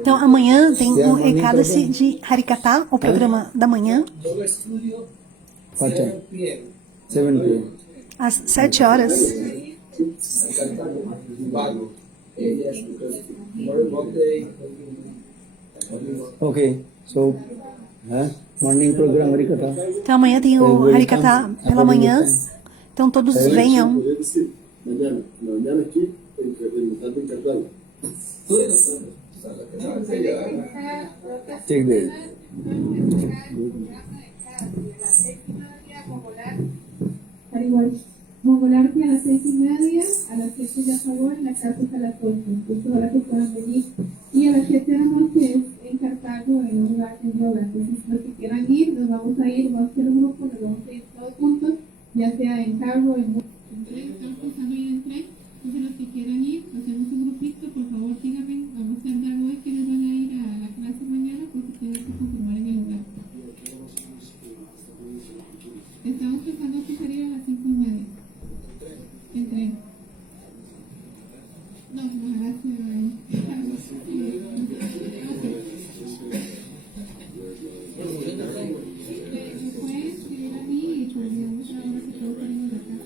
Então amanhã tem um Ekadasi de Harikata, o programa da manhã. Às 7 horas. Ok, so morning program Harikata. Então amanhã tem o Harikata pela manhã. Então todos venham. Take this. Mongolarte a las 6:30, a las 7 ya acabó, en la casa a las 8. Entonces, ahora que puedan venir. Y a las 7 de la noche en Cartago, en un lugar de yoga. Entonces, los que quieran ir, nos vamos a ir, vamos a hacer un grupo, nos vamos a ir todos juntos, ya sea en carro, en bus. Estamos pensando ir en tren. Entonces, los que quieran ir, hacemos un grupito, por favor, síganme. Vamos a andar hoy, que les van a ir a la clase mañana, porque tienen que confirmar en el lugar. Estamos pensando que sería a las 5:30. En tren. No, gracias. Después escribir a mí y podríamos ahora que todo salimos de acá.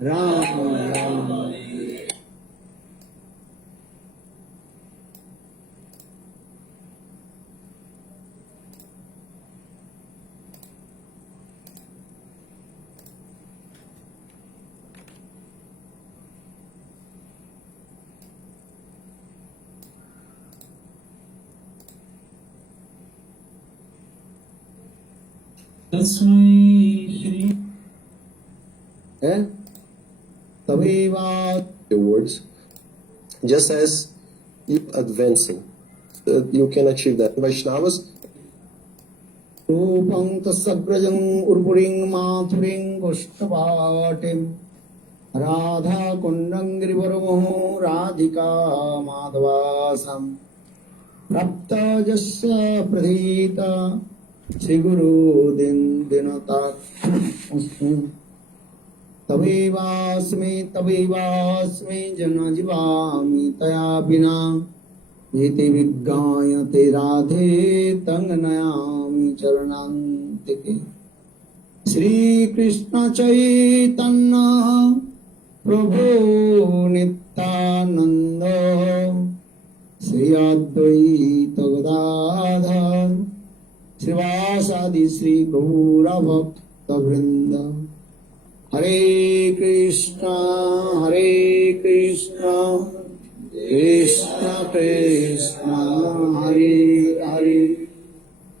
Ram. Your words, just as you advancing, you can achieve that. Vaishnavas. Rupam tasabrajam urpuring mathuring goshtavatim Radha kundang girivaramoho radhika madhavasam Prapta jasya pradhita Sri Guru dinata Tabevasmi janajivami taya bina Yeti viggayate radhe tanganayami charanantike Sri Krishna Chaitanya Prabhu Nityananda Sri Advaita Gadadhar Srivasadi Sri Gaura Bhakta Vrinda Hare Krishna, Krishna Krishna, Hare Hare,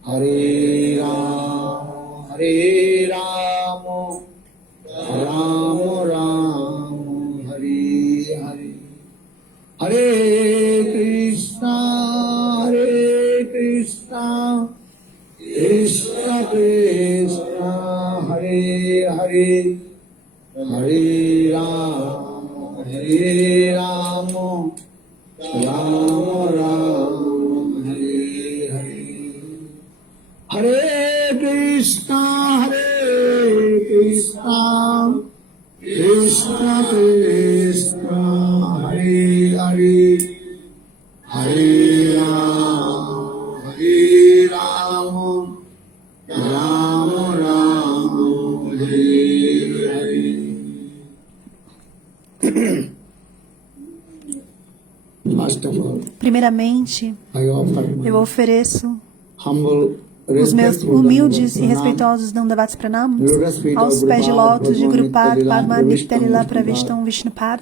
Hare Rama, Rama Rama, Hare Hare. Hare Krishna, Krishna Krishna, Hare Hare. Hare Rama, Rama Rama, Hare Hare. Hare Krishna, Krishna Krishna, Hare Hare. Hare Rama, Rama Rama, Hare Hare. Primeiramente, eu ofereço os meus humildes e respeitosos Dandavats Pranams aos pés de lótus de Guru Pad Padma Nityanila Pravishtam Vishnupad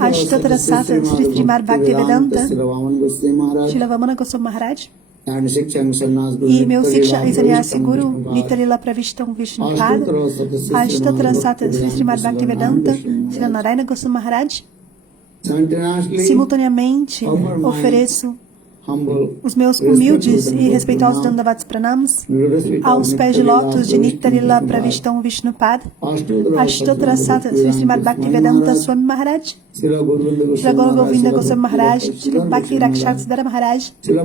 Ashtotara Sata Sri Srimad Bhaktivedanta Srila Vamana Goswami Maharaj e meu Siksha e Sannyasi Guru Nityanila Pravishtam Vishnupad Ashtotara Sata Sri Srimad Bhaktivedanta Srila Narayana Goswami Maharaj. Simultaneamente, ofereço os meus humildes e respeitosos Dandavats Pranams aos pés de lótus de Nitya-lila Pravishtam Vishnupad, Ashtotra Sata Sri Srimad Bhaktivedanta Swami Maharaj, Srila Gaura Govinda Goswami Maharaj, Srila Bhakti Rakshak Siddhara Maharaj, Srila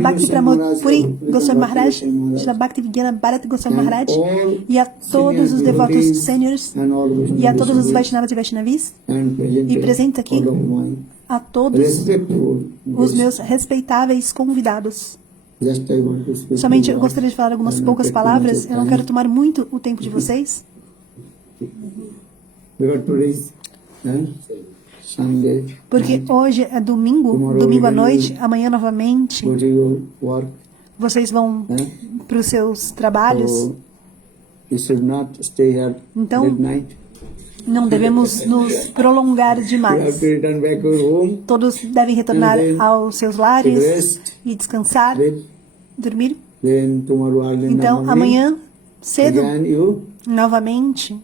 Bhakti Pramod Puri Goswami Maharaj, Srila Bhakti Vigyana Bharat Goswami Maharaj, e a todos os devotos sêniores, e a todos os Vaishnavas e Vaishnavis, e presente aqui a todos os meus respeitáveis convidados. Somente eu gostaria de falar algumas poucas palavras, eu não quero tomar muito o tempo de vocês. Porque hoje é domingo, domingo à noite, amanhã novamente, vocês vão para os seus trabalhos. Então, não devemos nos prolongar demais. Todos devem retornar aos seus lares e descansar, dormir. Então, amanhã, cedo, novamente,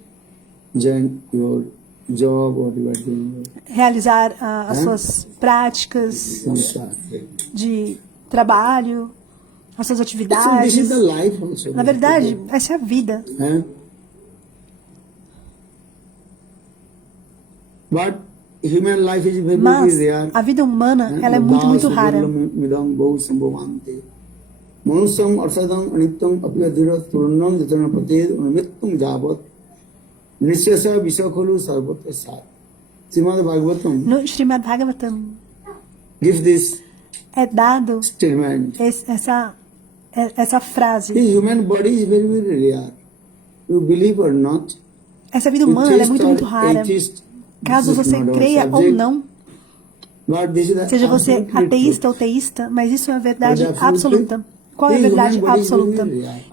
realizar as suas práticas de trabalho, as suas atividades. Na verdade, essa é a vida. Mas a vida humana, ela é muito, muito rara. No Srimad Bhagavatam é dado essa frase. Essa vida humana ela é muito, muito rara. Caso você creia ou não, seja você ateísta ou teísta, mas isso é a verdade absoluta. Qual é a verdade absoluta?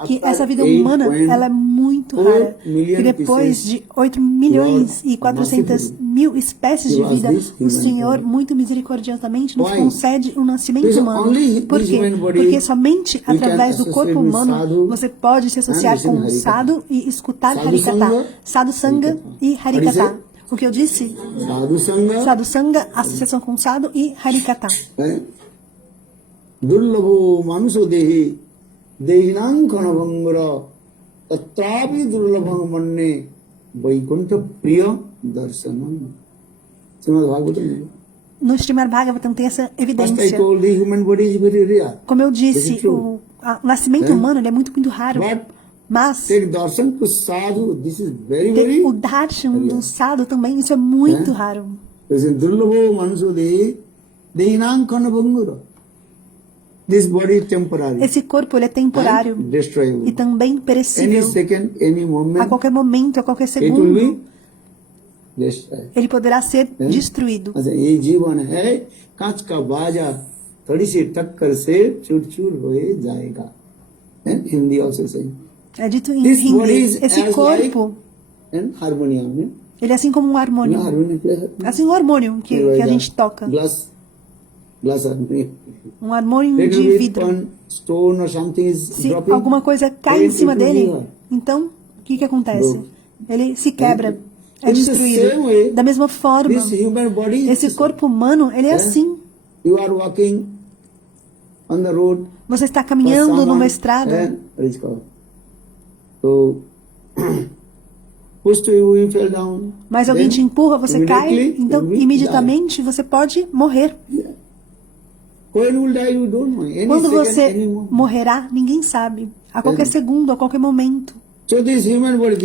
Que essa vida humana, ela é muito rara. E depois de 8.400.000 espécies de vida, o Senhor, muito misericordiosamente, nos concede um nascimento humano. Por quê? Porque somente através do corpo humano, você pode se associar com o sadhu e escutar Harikatha. Sadhu Sangha e Harikatha. O que eu disse? Sadhu Sangha, associação com sadhu e Harikatha. Durlabho manuso dehi dehinam kanavangura tatrapi durlabham manne vaikuntha priya darsanam. No Srimad Bhagavatam tem essa evidência. Como eu disse, o nascimento humano ele é muito, muito raro. Mas o darshan do sadhu também, isso é muito raro. Durlabho manuso dehi dehinam kanavangura. This body is temporary. Esse corpo ele é temporário e também perecível. Any second, any moment, a qualquer momento, a qualquer segundo, ele poderá ser destruído. É dito em hindi, esse corpo, ele é assim como um harmônio. Assim um harmônio que a gente toca. Um harmônio de vidro. Se alguma coisa cai em cima dele, então o que acontece? Ele se quebra, é destruído. Da mesma forma, esse corpo humano, ele é assim. Você está caminhando numa estrada. Mas alguém te empurra, você cai, então imediatamente você pode morrer. Quando você morrerá, ninguém sabe. A qualquer segundo, a qualquer momento.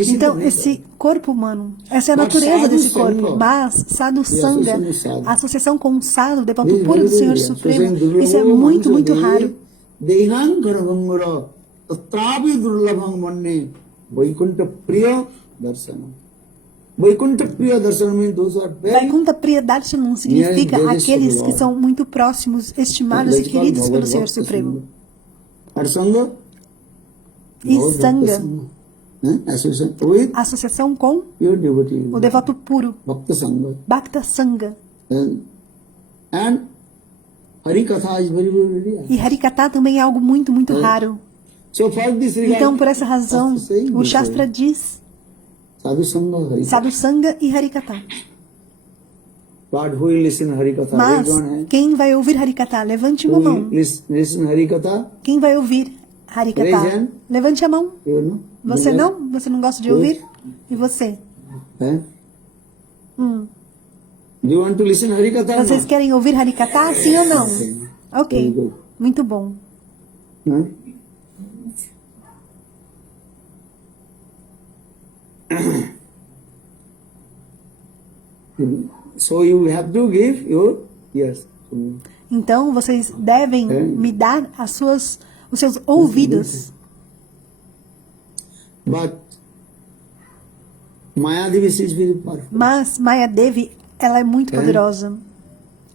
Então, esse corpo humano, essa é a natureza desse corpo. Mas, sadhu sangha, a associação com o sadhu, devoto puro do Senhor Supremo, isso é muito, muito raro. Vaikuntha Priya Darshanam significa aqueles que são muito próximos, estimados e queridos pelo Senhor Supremo. E Sangha, associação com o devoto puro, Bhakta Sangha. E Harikatha também é algo muito, muito raro. Então, por essa razão, o Shastra diz Sadhu Sangha e Harikatha. But who will listen Harikatha? Mas Raise one hand. quem vai ouvir Harikatha? Levante Who uma will mão. listen Harikatha? Quem vai ouvir Raise Harikatha? hand. Levante a mão. You know? Você You know? não? Você não gosta de ouvir? E você? Eh? Do you want to listen Harikatha? or Vocês not? querem ouvir Harikatha? Sim ou não? Very Ok. good. Muito bom. Huh? So you have to give your yes. Então, vocês devem me dar os seus ouvidos. But Mayadevi is very powerful. Mas Maya Devi, ela é muito poderosa.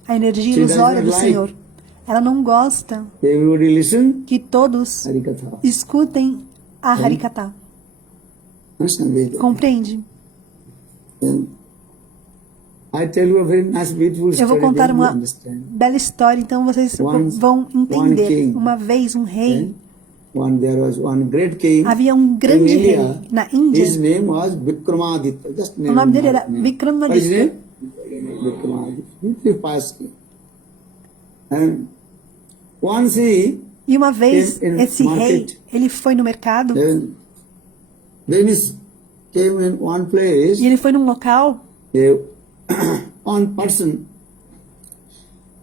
A energia ilusória do Senhor. Ela não gosta Everybody listen que todos Harikatha. escutem a Harikatha. Understand? Compreende? Then I tell you a very nice, beautiful Eu vou story. contar then you uma understand. bela história, então vocês vão One entender. king. Uma vez um rei, There was one great king havia um grande in rei India. na Índia. His name was Vikramaditya. Just O nome dele era What is Vikramaditya. name? Vikramaditya. Very pious king. And once E uma vez in esse rei, market. ele foi no mercado then he came in one place. e ele foi num local One person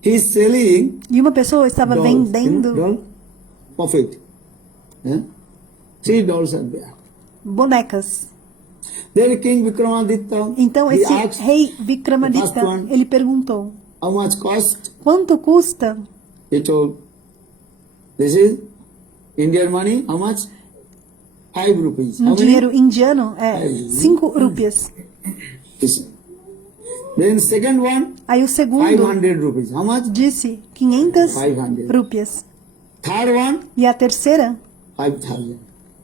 he's selling e uma pessoa estava dolls, vendendo doll profit. $3 are there. bonecas. Then King Vikramaditya, Então he esse asked rei the first Vikramaditya, one, ele perguntou: how much cost? quanto custa? He told, this is Indian money, how much? 5 rupees. No How many? dinheiro indiano é 5 rúpias. Yes. Then second one, Aí o segundo 500 rupees. How much? disse 500 500. rúpias. Third one, E a terceira 5,000.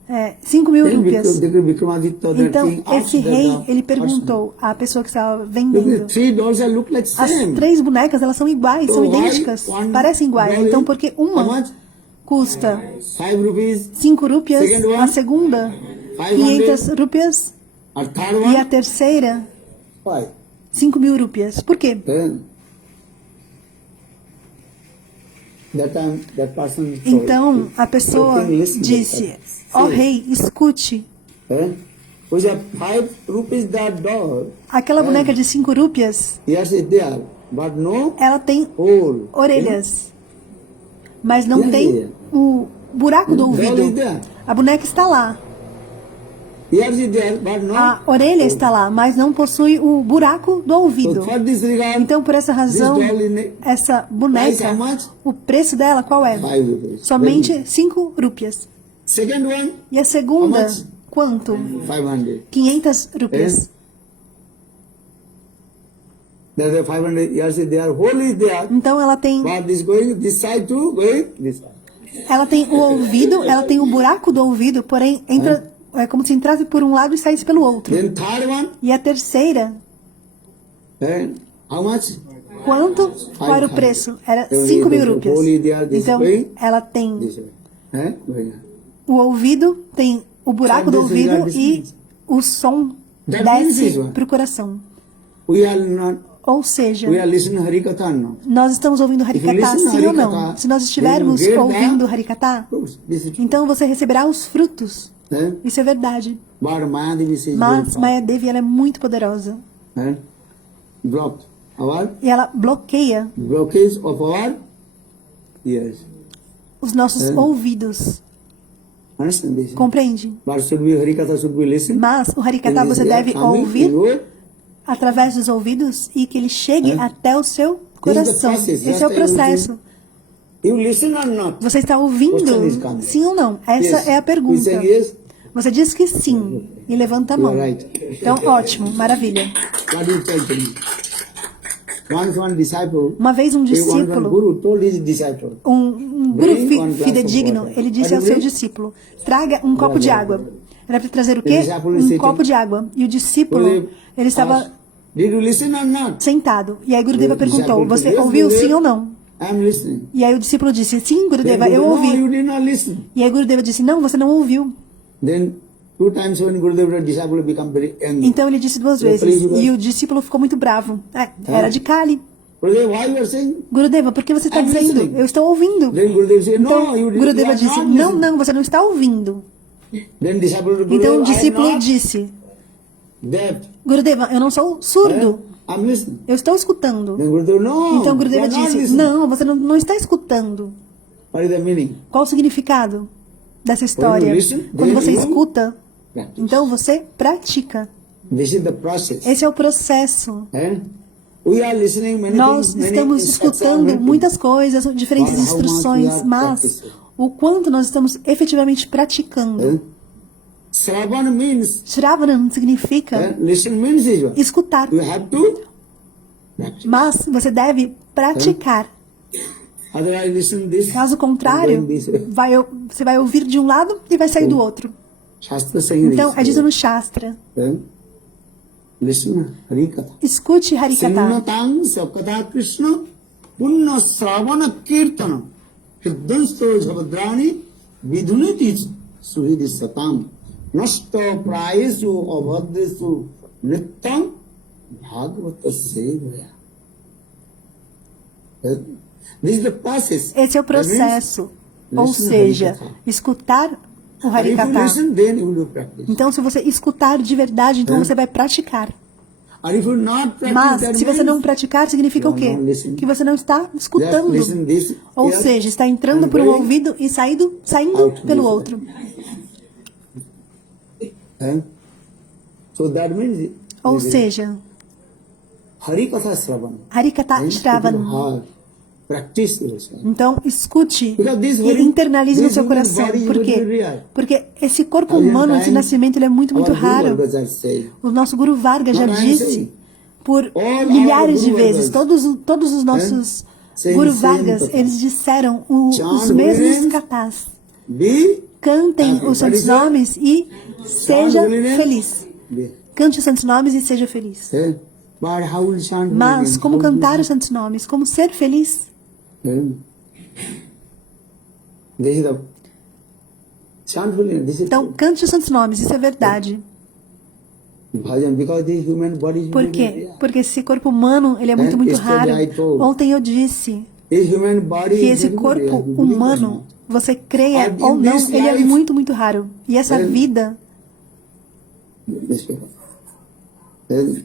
é 5.000 Then rúpias. Vikramaditya, that Então king esse asked rei, the ele person, perguntou à pessoa que estava look, vendendo: the $3 look like as same. 3 bonecas, elas são iguais, So são why idênticas, one parecem iguais. doll Então is por que how uma much? custa 5 rupees. 5 rúpias, Second one, a segunda 500 rúpias A third e a one, terceira 5. 5.000 rúpias. Por quê? Then that time that person told, Então a pessoa "Okay, listen to disse: that. ó See, rei, escute, was a 5 rupees that doll. aquela boneca de 5 rúpias, Yes, it there, but no ela tem hole. orelhas, mas não Yes, tem yeah. o buraco do Doll is ouvido. there. A boneca está lá, Yes, it there, but no. a orelha está lá, mas não possui o buraco do ouvido. So for this regard, Então, por essa razão, this doll in essa price boneca, how much? o preço dela qual é? 5 rupees. Somente 5 rúpias. Second one, E a segunda, How much? quanto? 500. 500 rúpias. There are 500. Yes, they are whole is there. Então ela tem, But this going this side too, going this side. ela tem o ouvido, ela tem o buraco do ouvido, porém entra, é como se entrasse por um lado e saísse pelo outro. Then third one, E a terceira, how much? quanto? Qual era o preço? Era Eu 5.000 vi, rúpias. holy they are this Então way. ela tem This way. Going on. o ouvido, tem o buraco do ouvido e o som That means this desce one. para o coração. We are not. Ou seja, We are listening Harikatha or not. nós estamos ouvindo If you Harikatha, listen sim ou não? Harikatha, Se nós estivermos then you get ouvindo the Harikatha, fruits. This is então você receberá os frutos. eh? Isso é verdade. But Mayadevi says Mas Maya Devi, ela é muito poderosa. blocked our E ela bloqueia blockage of our ears. os nossos ouvidos. Understand this? Compreende? But should we Harikatha should we listen? Mas o Harikatha It is você there deve coming ouvir in your- através dos ouvidos e que ele chegue até o seu coração. process. Esse é o processo. You listen or not? Você está ouvindo? Question is coming. Sim ou não? Essa Yes. é a We pergunta. say yes. Você diz que sim e levanta a You mão. are right. Então, ótimo, maravilha. What you tell to me? One disciple. Uma vez um One discípulo, guru told his disciple. um guru Bring one glass fidedigno, of water. ele disse What ao do seu you mean? discípulo: traga um copo de água. Era para trazer o quê? The disciple is Um sitting. copo de água. E o discípulo, Gurudev ele estava asked, did you listen or not? sentado. E aí Gurudeva The perguntou: disciple você said, yes, ouviu Gurudev, sim ou não? I am listening. E aí o discípulo disse: sim, Then Gurudeva, eu Gurudev, no, ouvi. you did not listen. E aí Gurudeva disse: não, você não ouviu. Then Two times when Gurudeva disciple become very angry. Então ele disse 2 vezes e o discípulo ficou muito bravo. Era de Kali. Gurudeva, why you are saying? Gurudeva, por que você está dizendo? Eu estou ouvindo. Then Gurudeva said, Então no, you Gurudeva are disse, not não, listening. não, você não está ouvindo. Then disciple Então o Gurudeva, I am discípulo not disse, deaf. Gurudeva, eu não sou surdo. I'm listening. Eu estou escutando. Then Gurudeva, no, Então you Gurudeva are not disse, listening. não, você não está escutando. What is the meaning? Qual o significado dessa história? listen, Quando você then you escuta, practice. então você pratica. This is the process. Esse é o processo. We are listening many Nós things, many estamos instructions are escutando written. muitas coisas, diferentes But how much we instruções, are mas practicing? o quanto nós estamos efetivamente praticando. Shravan means, Shravanam significa listen means is what? escutar, You have to practice. mas você deve praticar. Otherwise, listen this. Caso contrário, and then this. você vai ouvir de um lado e vai sair do outro. Shastra saying Então, this. é dito no Shastra. Listen, Harikatha. Escute Harikatha. Sinnatang Sakata Krishna Punna Sravana Kirtana Hriddansto Javadrani Viduniti Suhidi Satam Nashta Prayesu Abhadresu Nittam Bhagavata Sevaya. This is the process. Esse é o processo. Ou seja, escutar o Harikatha. Listen, then you will practice. Então, se você escutar de verdade, então você vai praticar. And if you not practice, Mas, that se você não means praticar, significa o you are quê? not listening. Que você não está escutando. Just listen this Ou ear seja, está entrando and por um going ouvido e saindo out pelo this outro. So that means Ou seja, Harikatha Sravana. Harikatha Shravan. Practice yourself. Então, escute Because this e very- internalize no this seu human coração. body is Por very quê? rare. Porque esse corpo All the humano, esse time, nascimento, ele é muito, muito our Guru raro. Vargas are saying, O nosso Guru Vargas já What I'm disse saying. por All milhares our de Guru vezes, Vargas, todos os nossos saying Guru same Vargas, Katha. eles disseram os Chant mesmos holiness, katás. be Cantem happy. os santos What is it? nomes e seja holiness, feliz. be. Cante os santos nomes e seja feliz. But how will chant Mas holiness? como How cantar will- os santos nomes? Como ser feliz? This is the chant holiness. This is Então, cante os santos nomes, isso é verdade. bhajan, because the human body is Por very quê? rare. Porque esse corpo humano, ele é muito, muito raro. Yesterday I told. Ontem eu disse This human body que is esse very corpo rare. You believe or humano, not? você creia And in ou não, this ele é life- muito, muito raro. E essa Then- vida, This paper. Then,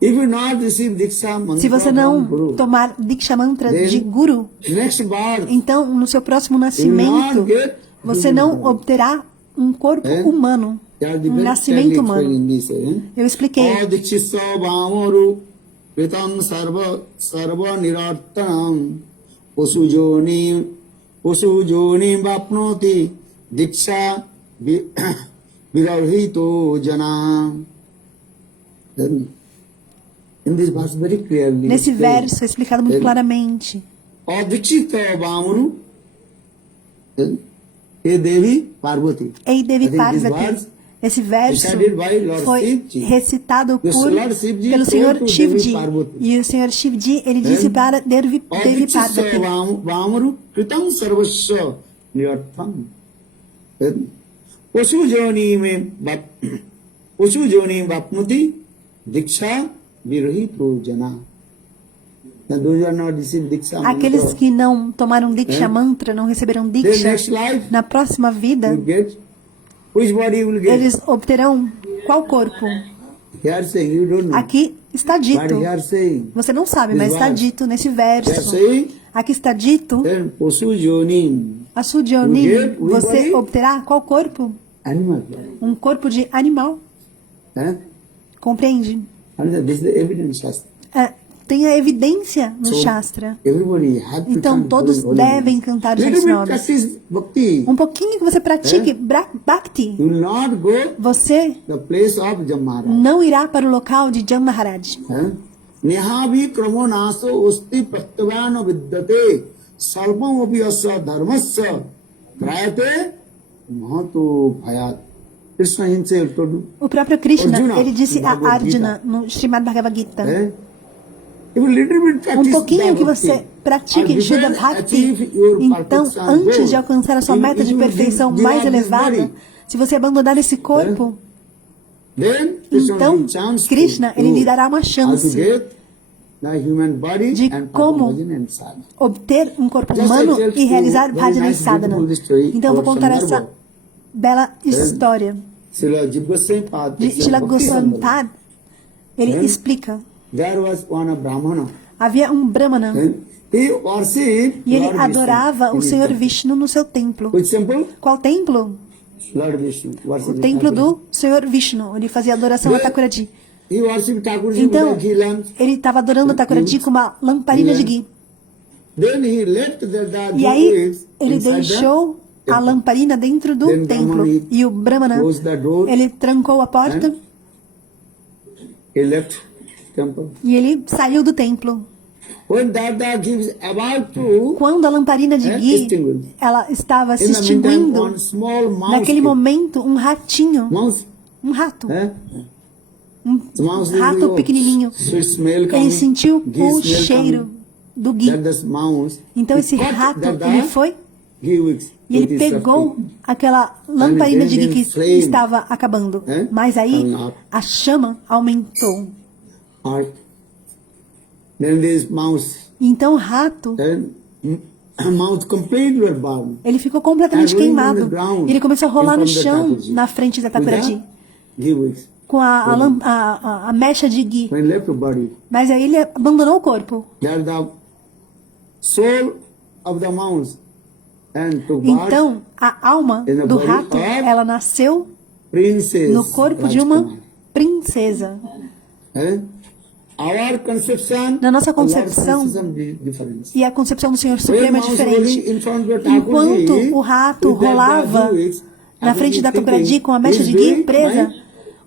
if you not receive Diksha mantra se você from não Guru, tomar Diksha Mantra Then- de Guru, next birth, então no seu próximo you nascimento, will not get você human não body. obterá um corpo Then- humano, There are the um very nascimento clearly humano. explained in this, Eu expliquei. Adikshisa Bhamaru Pritam Sarva Nirartanam Posujoni Vapnoti Diksha Virarhito Jana. Then, in this verse very clearly Nesse explained, verso é explicado muito claramente. Adikshita Bhamaru He Devi Parvati. Ei Devi I think this Parvati. verse Esse verso recited by Lord foi Shivji. recitado The por, Lord Shivji pelo told Senhor to Shivji. Devi Parvati. E o Senhor Shivji, ele disse para Devi Parvati. Vamaru Kritam Sarvasya Niyartham. Pashu Joni Bapmuti Diksha Virahito Jana. And those who are not received Diksha Aqueles mantra, que não tomaram Diksha Mantra, não receberam their Diksha, next life na próxima vida, you get, which body you will get? eles obterão qual corpo? Here saying, you don't know. Aqui está But dito. here saying, Você não sabe, mas está dito nesse here verso. saying, Aqui está dito, then Pashu Joni, a Sudionini, You get which você body? obterá qual corpo? animal. Um corpo de animal. Compreende? And this is the evidence Shastra. Tem a evidência no So, Shastra. Everybody have to Então chant todos holy devem names. cantar os Little santos bit nomes. practice bhakti. Um pouquinho que você pratique Bhakti, You will not go você the place of Jamara. não irá para o local de Jam Maharaj. Nehavi kramo naso usti pratyavana vidyate sarvam api asya dharmasya prayate mahato bhayat. Krishna himself told O próprio Krishna, Arjuna, ele disse a Bhagavad Gita. Arjuna no Srimad Bhagavad Gita. if you little bit practice Um pouquinho que bhakti, você pratique and Shuddha before Bhakti, achieve your então perfection antes goal, de alcançar a sua meta de you will perfeição give mais up this elevada, body Se você abandonar esse corpo, then então will chance Krishna, to ele lhe dará uma how to chance get the human body de and como bhajan and sadhana. obter um corpo Just humano I tell e you realizar very bhajana e nice, sadhana. beautiful story Então eu vou about contar essa Sandarbha. bela história Srila Jiva Goswami Pad, de Srila Bhakti Goswami Sandarbha. Pad. Ele explica. There was one a Brahmana. Havia um Brahmana And he worshipped e ele Lord adorava Vishnu o in his Senhor temple. Vishnu no seu templo. Which temple? Qual templo? Lord Vishnu. O Worship templo Thakurji. do Senhor Vishnu. Ele fazia adoração a Thakurji. He worshipped Thakurji Então, with a ghee lamp. ele estava adorando Thakurji com uma lamparina de ghee. Then he left the E aí, ghee ele inside deixou the a temple. lamparina dentro do Then templo. Brahmana, E o Brahmana, closed the door. ele trancou a porta He left temple. e ele saiu do templo. When that ghee is about to Quando a lamparina de ghee, extinguish. ela estava se In the meantime, extinguindo, one small mouse naquele came. momento, um ratinho, Mouse, um rato, the mouse rato is pequenininho, sweet smell coming, ele sentiu ghee o smell cheiro coming. do ghee. That the mouse, Então he esse cut rato, the ele foi ghee with e ele his pegou suffering. aquela lamparina de ghee que flame. estava acabando. Mas aí a chama aumentou. Alright. Then this mouse, Então o rato, then mouse completely burned. ele ficou completamente And rolling on queimado. the ground E ele começou a rolar in no front of the chão Thakurji. na frente da With that, Thakurji, ghee with. com a mecha de ghee. When left the body, Mas aí ele abandonou o corpo. there the soul of the mouse and to birth Então a alma in the do body rato, of ela nasceu princess no corpo de uma Rajkumar. princesa. Our conception, Na nossa our concepção, conception difference. e a concepção do Senhor Supremo é When mouse diferente. rolling in front of the Thakurji, Enquanto o rato with that rolava ghee with, na frente da thinking, Thakurji com a mecha he's de ghee doing presa, my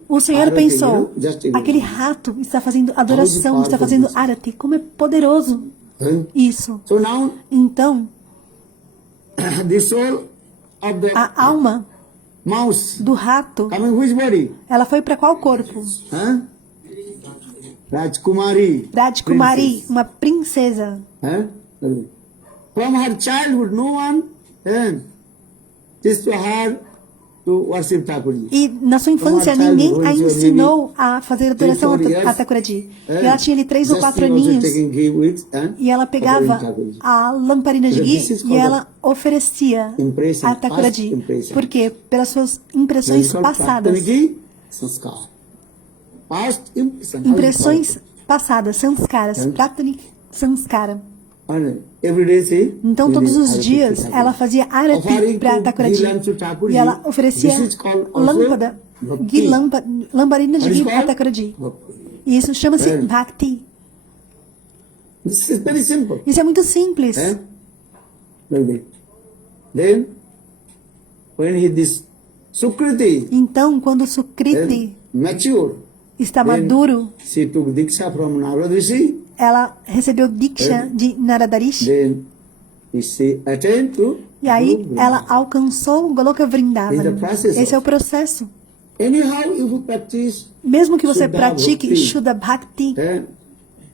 o Senhor arati, pensou, just ignore. aquele rato está fazendo adoração, How is está it fazendo powerful arati. Como é poderoso isso. So now, Então, the soul of the a alma mouse do rato, coming which body? ela foi para qual corpo? Rajkumari. Rajkumari, princess. uma princesa. From her childhood, no one teach to her to worship Thakurji. E na sua infância, From her ninguém childhood, a when she was ensinou a fazer adoração 3-4 years, a Thakurji. E ela tinha ali 3 ou just 4 she was aninhos. taking ghee with, E ela pegava Thakurji. a lamparina de This ghee is e called ela oferecia impression, a Thakurji. past impression. Por quê? Pelas suas impressões passadas. Pratyaniki sanskar. Past impression. Impressões passadas, sanskaras. Pratyanik sanskara. And every day she Então, todos giving os arati dias, to Thakurji. ela fazia arati Offering para to Thakurji. ghee lamp to Thakurji. E ela oferecia This is called also lâmpada, bhakti. ghee lamparina de What is ghee para called? Thakurji. Bhakti. E isso chama-se É. Bhakti. This is very simple. Isso é muito simples. Like that. Then, when this Sukriti Então, quando o Sukriti mature, está then maduro, she took Diksha from Narada Rishi, ela recebeu Diksha de Naradarishi. then she attained to E aí Guru ela Vrindavan. alcançou Goloka Is the Vrindavan. process Esse é o of- processo. Anyhow, if you practice, Mesmo que você Shuddha pratique Bhakti, Shuddha Bhakti, then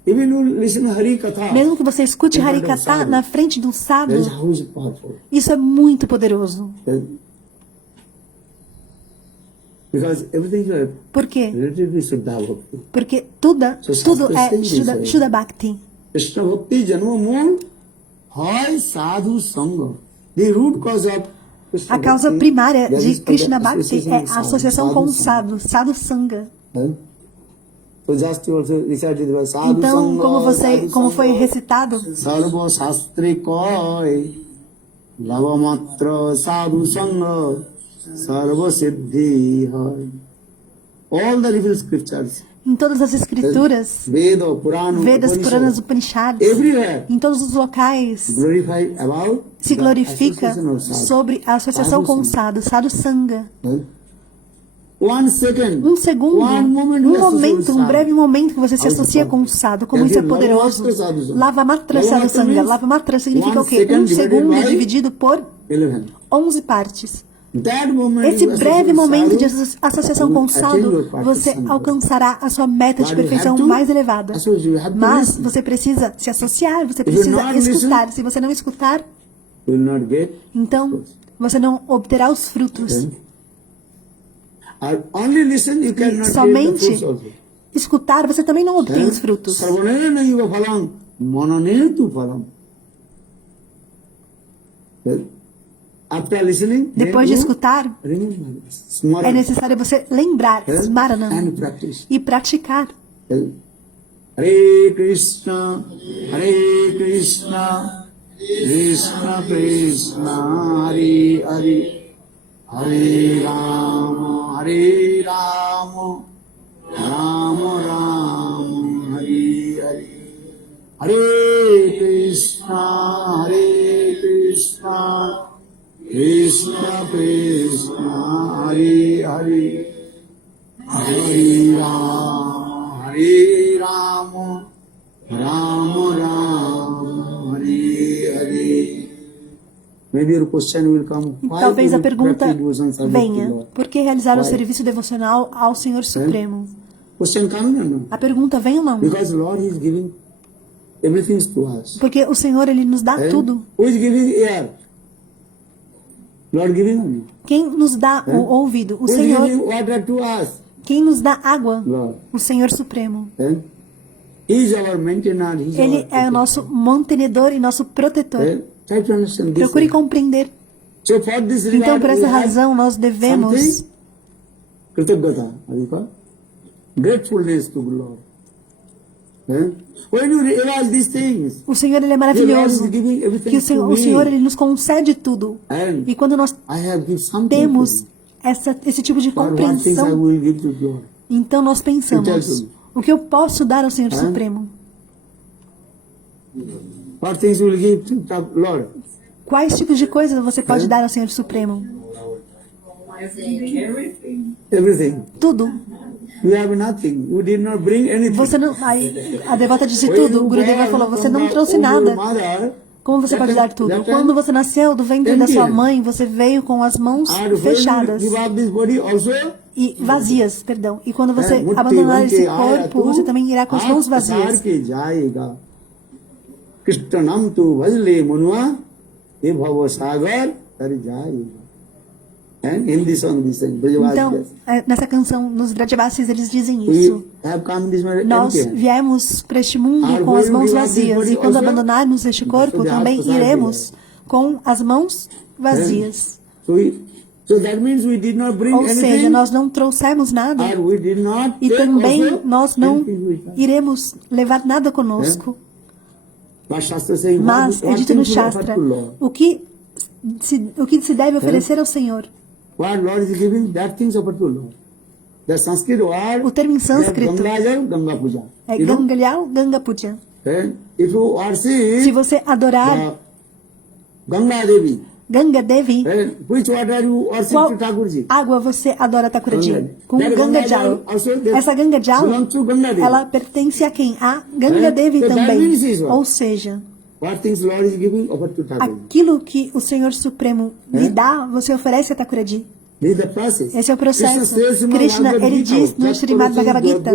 even you listen Hari Katha, mesmo que você escute in front of Harikata sadhu, na frente do sadhu, that is how is it powerful. isso é muito poderoso. Because everything is Por quê? related to Shuddha Bhakti. Porque tudo é Shastra Shuddha Bhakti. Krishna Bhakti Janma Mool Hai Sadhu Sangha. The root cause of Krishna A causa Bhakti, primária that de is called Krishna the Bhakti association é with a associação com o Sangha. sadhu Sangha. So just you also recited the Sadhu Então, Sangha, como foi recitado, Sarva Shastri Koi Lavamatra Sadhu Sangha Sarva Siddhi Hai. All the revealed scriptures, em todas as escrituras, Veda, Purana, Vedas, Puranas, Upanishad, Upanishads, everywhere em todos os locais, glorify about se the glorifica association of sadhu. sobre a associação com o Sadhu sadhu Sangha. Sangha. 1 second, Um segundo, one moment, um you associate momento, with um sadhu. breve momento que você se How is it associa com o possible? sadhu, como isso é poderoso. Lava Matra Sadhu Sangha. Lava Matra significa o quê? Um segundo dividido por 11. 11 partes. That moment Esse you associate breve with momento de sadhu, associação you com o attain sadhu, your perfect você sadhu. alcançará a sua meta de But you perfeição have to mais elevada. associate, you have to Mas listen. você precisa se associar, você you precisa not listen, escutar. Se você não escutar, You will not get. então você não obterá os frutos. Only listen, you E cannot get the somente fruits also. escutar, você também não obtém os frutos. Sarvanena yuva phalam, mananena tu phalam. After listening, Depois de escutar, remember, é necessário você lembrar, Smarana, and practice. e praticar. Hare Krishna, Krishna Krishna, Hare Hare, Hare Rama, Rama Rama, Hare Hare. Hare Krishna, Krishna Krishna, Hare Hare, Hare Rama, Rama Rama, Hare Hare. Maybe your question will come. E talvez a pergunta venha: por que realizar o serviço devocional ao Senhor Supremo? Question coming or no? A pergunta vem ou não? Because Lord is giving everything to us. Porque o Senhor, Ele nos dá tudo. Who is giving air? Lord giving me. Quem nos dá o ouvido? O Who is Senhor. giving water to us? Quem nos dá água? Lord. O Senhor Supremo. He is our maintainer. He is Ele our é o nosso mantenedor e nosso protetor. Try to understand this. Procure compreender. So for this Então, regard, por essa we have razão, nós devemos something, Kritagata, Adhika, gratefulness to the Lord. When you realize these things, O Senhor, Ele é maravilhoso. Que o Senhor, Ele nos concede tudo. and E quando nós I have given something temos to esse tipo de you. What things I compreensão, will give to God. então nós pensamos: o que eu posso dar ao Senhor Supremo? What things will give to the Lord? Quais tipos de coisas você pode dar ao Senhor Supremo? Everything. Tudo. You have nothing. You did not bring anything. Você não, aí, a devota disse tudo. O Gurudeva falou: você não trouxe nada. Como você pode dar tudo? Quando você nasceu do ventre da sua mãe, você veio com as mãos fechadas e vazias, perdão. E quando você abandonar esse corpo, você também irá com as mãos vazias. Krishnam tu vajle munwa e bhava sagar tari jayega. And in this song, this song, Então, nessa canção, nos Vrajavasis, eles dizem isso. Nós viemos para este mundo com as mãos vazias, e quando abandonarmos este corpo, também iremos com as mãos vazias. Ou seja, nós não trouxemos nada, e também nós não iremos levar nada conosco. Mas é dito no Shastra o que se deve oferecer ao Senhor. O termo em sânscrito é Gangalyal Ganga Puja. Se você adorar Ganga Devi, qual água você adora Thakuraji? Com Ganga Jal. Essa Ganga Jal, ela pertence a quem? A Ganga Devi também. Ou seja, aquilo que o Senhor Supremo lhe dá, você oferece a Thakuraji. Esse é o processo. Krishna, ele diz no Srimad Bhagavad Gita: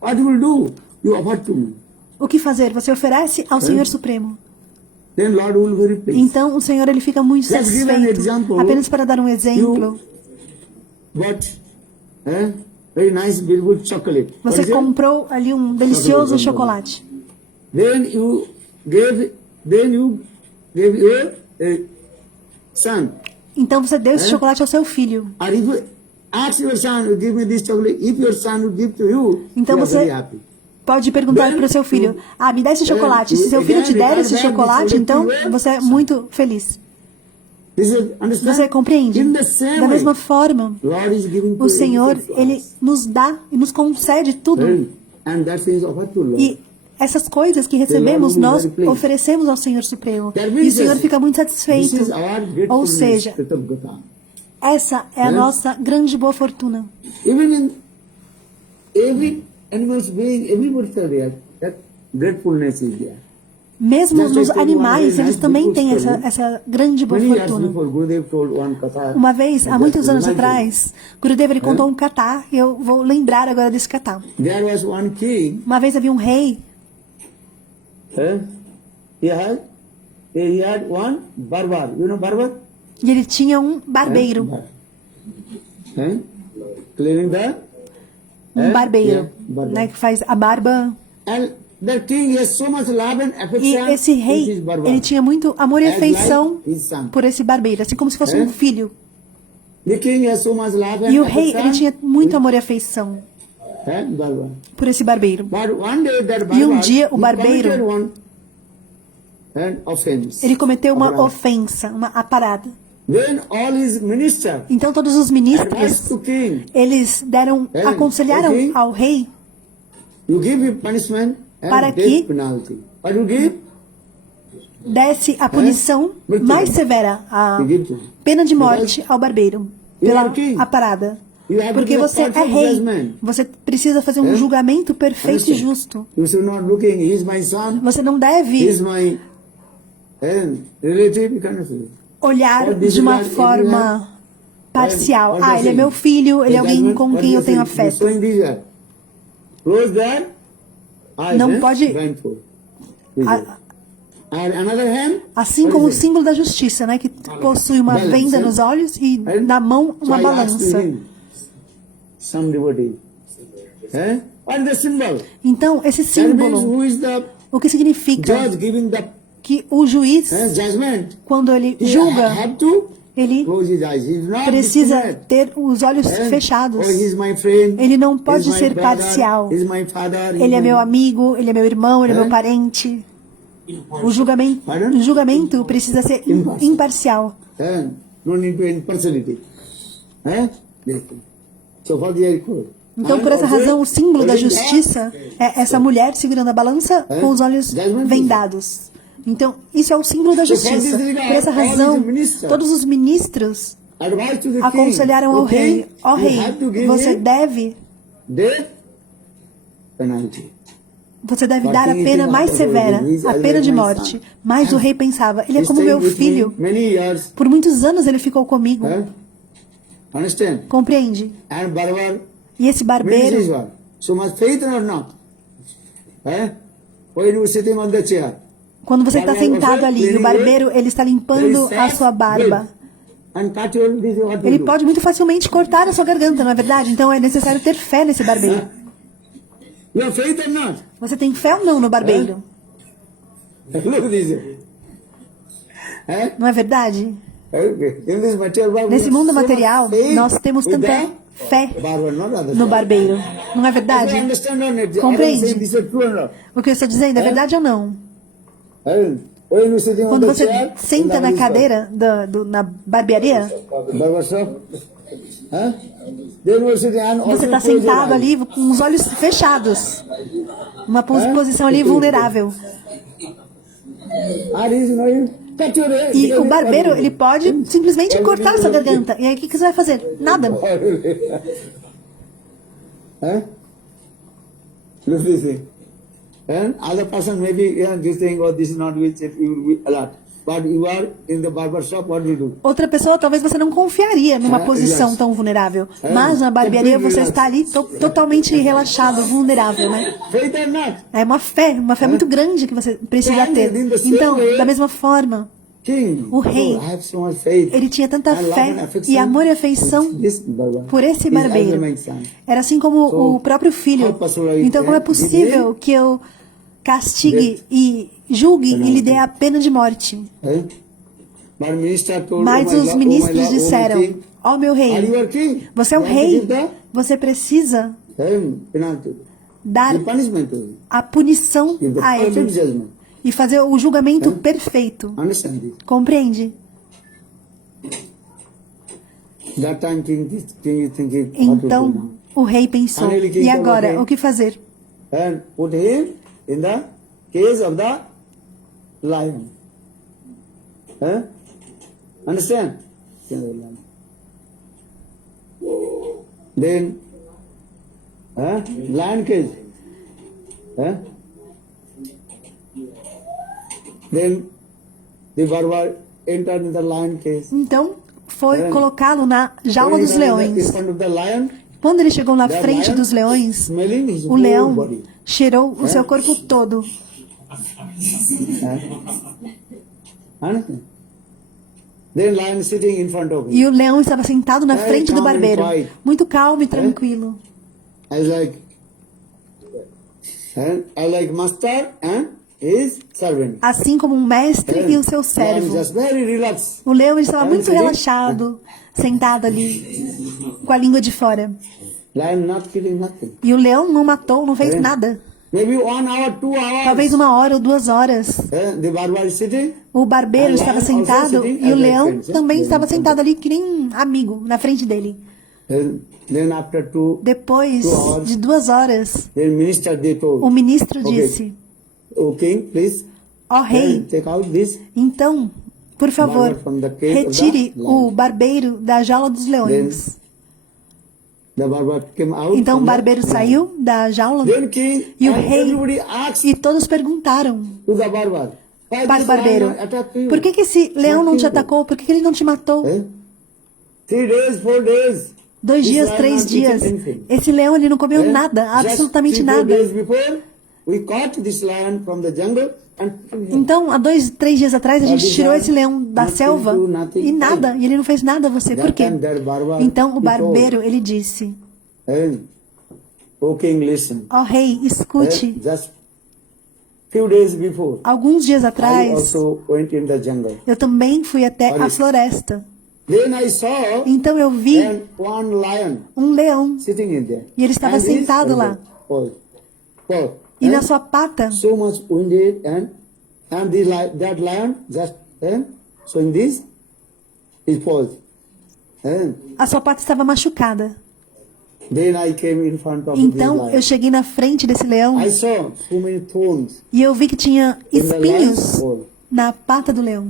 what will do? You offer to me. O que fazer? Você oferece ao Senhor Supremo. Then Lord will be very pleased. Então o Senhor, ele fica muito satisfeito. Apenas para dar um exemplo, very nice, beautiful chocolate. você comprou ali um delicioso chocolate. Then you gave your son. Então você deu esse chocolate ao seu filho. Or if you ask your son, give me this chocolate. If your son will give to you, Então you are very você happy. pode perguntar para o seu filho: me dá esse chocolate. Se seu filho te der esse chocolate, então você é muito feliz. Você compreende? Da mesma forma, o Senhor, ele nos dá e nos concede tudo. E essas coisas que recebemos, nós oferecemos ao Senhor Supremo. E o Senhor fica muito satisfeito. Ou seja, essa é a nossa grande boa fortuna. Mesmo nos animais, eles também têm essa grande boa fortuna. Uma vez, há muitos anos atrás, Gurudeva ele contou um katha, e eu vou lembrar agora desse katha. Uma vez havia um rei. he had one barber. You know barber? E ele tinha um barbeiro. Cleaning the Um barbeiro, yeah, barber. né, que faz a barba. And the king has so much love and E affection esse with rei, his barber. ele tinha muito amor e As afeição like his son. por esse barbeiro, assim como se fosse um filho. The king has so much love and E o rei, affection ele tinha muito amor e afeição and barber. por esse barbeiro. But one day that E um barber, dia o he barbeiro, committed one an offense. ele cometeu uma Abraham. ofensa, uma aparada. Then all his ministers Então todos os advised ministros, to king, eles aconselharam okay. ao rei you give him punishment and para death que penalty. But you give, desse a punição Muito mais bem. severa, a you give to him. pena de morte ao barbeiro pela are king. aparada. You have to Porque give a você é perfect rei, judgment. você precisa fazer um julgamento perfeito e Understand? justo. You should not looking, he is my son, Você não he deve is my relative, you cannot say. olhar de uma forma parcial. Ah, ele é meu filho, ele é alguém com quem eu tenho afeto. Close there, eyes, Não pode- blindfold. A- And another hand, Assim what como o is it? símbolo da justiça, né, que possui uma Balance, venda né? nos olhos e And na mão so uma I asked balança. him, some devotee. What is the symbol? Então, esse That means símbolo, who is the o que significa judge giving the que o juiz, judgment? quando ele He julga, have to ele close his eyes. He is not precisa discriminate. ter os olhos fechados. Oh, he's my friend. Ele não pode He's my ser brother. parcial. He's my father. Ele é meu amigo, ele é meu irmão, ele é meu É? parente. O julgamento precisa ser imparcial. No need to any personality. So for the record. Então, por essa razão, o símbolo da justiça é essa mulher segurando a balança com os olhos vendados. Então, isso é o símbolo da justiça. Por essa razão, todos os ministros aconselharam ao rei: ó rei, você deve dar a pena mais severa, a pena de morte. Mas o rei pensava: ele é como meu filho. Por muitos anos ele ficou comigo. Compreende? E esse barbeiro, So much faith or not? When you sitting on the chair. quando você está sentado ali, e o barbeiro ele está limpando a sua barba, ele pode muito facilmente cortar a sua garganta, não é verdade? Então é necessário ter fé nesse barbeiro. You have faith or not? Você tem fé ou não no barbeiro? Look at this. Não é verdade? In this material world, Nesse we have mundo so much material, faith nós temos in tanta the fé barber, not other no side. barbeiro. Não é You verdade? understand or not? Compreende? I don't say this is true or not. O que eu estou dizendo é verdade ou não? When you sitting on Quando the você chair, senta in na the cadeira na barbearia, barber shop, then you sitting and você also está close your sentado eyes. ali com os olhos fechados. Uma posição ali vulnerável. And he's going to cut your hair. E o barbeiro, ele pode simplesmente cortar sua garganta. E aí o que você vai fazer? Nada. Look at this thing. And other person maybe this thing or this is not which it will be alert. But you are in the barber shop, what do you do? Outra pessoa talvez você não confiaria numa posição tão vulnerável. Mas na barbearia você está ali totalmente relaxado, vulnerável, né? Faith or not? É uma fé muito grande que você precisa ter. Então, da mesma forma, King. o rei, I have so much faith. ele tinha tanta And love and fé affection e amor e afeição this barber. por esse Is barbeiro. as my son. Era assim como o próprio filho. Então, como é possível que eu castigue e julgue e lhe dê a pena de morte? But minister told, Mas oh my os Lord, ministros oh my disseram: king, ó meu are you rei, a king? você é o You have to rei, give the você precisa penalty. dar The punishment to him. a punição Give the a perfect ele judgment. e fazer o julgamento perfeito. Understand this? Compreende? That time king is thinking what to do Então now. o rei pensou: e agora, o que fazer? And put him in the cage of the lion. Understand? Then lion cage. Then the barber entered in the lion cage. Então foi colocá-lo na jaula dos In leões. front of the lion, Quando ele chegou na frente dos leões, smelling his o whole leão body. cheirou o seu corpo todo. Understand? Then lion sitting in front of him. E o leão estava sentado na frente do barbeiro, calm and quiet. muito calmo e tranquilo. I like master and his servant. Assim como um mestre e o seu servo. Just very relaxed. O leão estava muito relaxado, sentado ali, com a língua de fora. Lion not killing nothing. E o leão não matou, não fez nada. Maybe 1 hour, 2 hours. Talvez 1 hora ou 2 horas. The barber is sitting. O barbeiro estava sentado e o leão também estava sitting. sentado ali que nem um amigo na frente dele. Then after Depois de 2 horas, the minister they told, o ministro okay, disse: "O king, please, ó rei, take out this." então, por favor, retire o barbeiro da jaula dos leões. The barber came out. Então o barbeiro saiu da jaula e o rei e todos perguntaram para o barbeiro: por que esse leão não te atacou? Por que ele não te matou? 3 days, 4 days. 2 dias, 3 dias. Esse leão ele não comeu nada, absolutamente nada. Então, há 2, 3 dias atrás, a gente tirou esse leão da selva e nada, e ele não fez nada a você. Por quê? Então, o barbeiro, ele disse: ó rei, escute. Alguns dias atrás, eu também fui até a floresta. Então eu vi um leão e ele estava sentado lá. E na sua pata, a sua pata estava machucada. Então eu cheguei na frente desse leão e eu vi que tinha espinhos na pata do leão.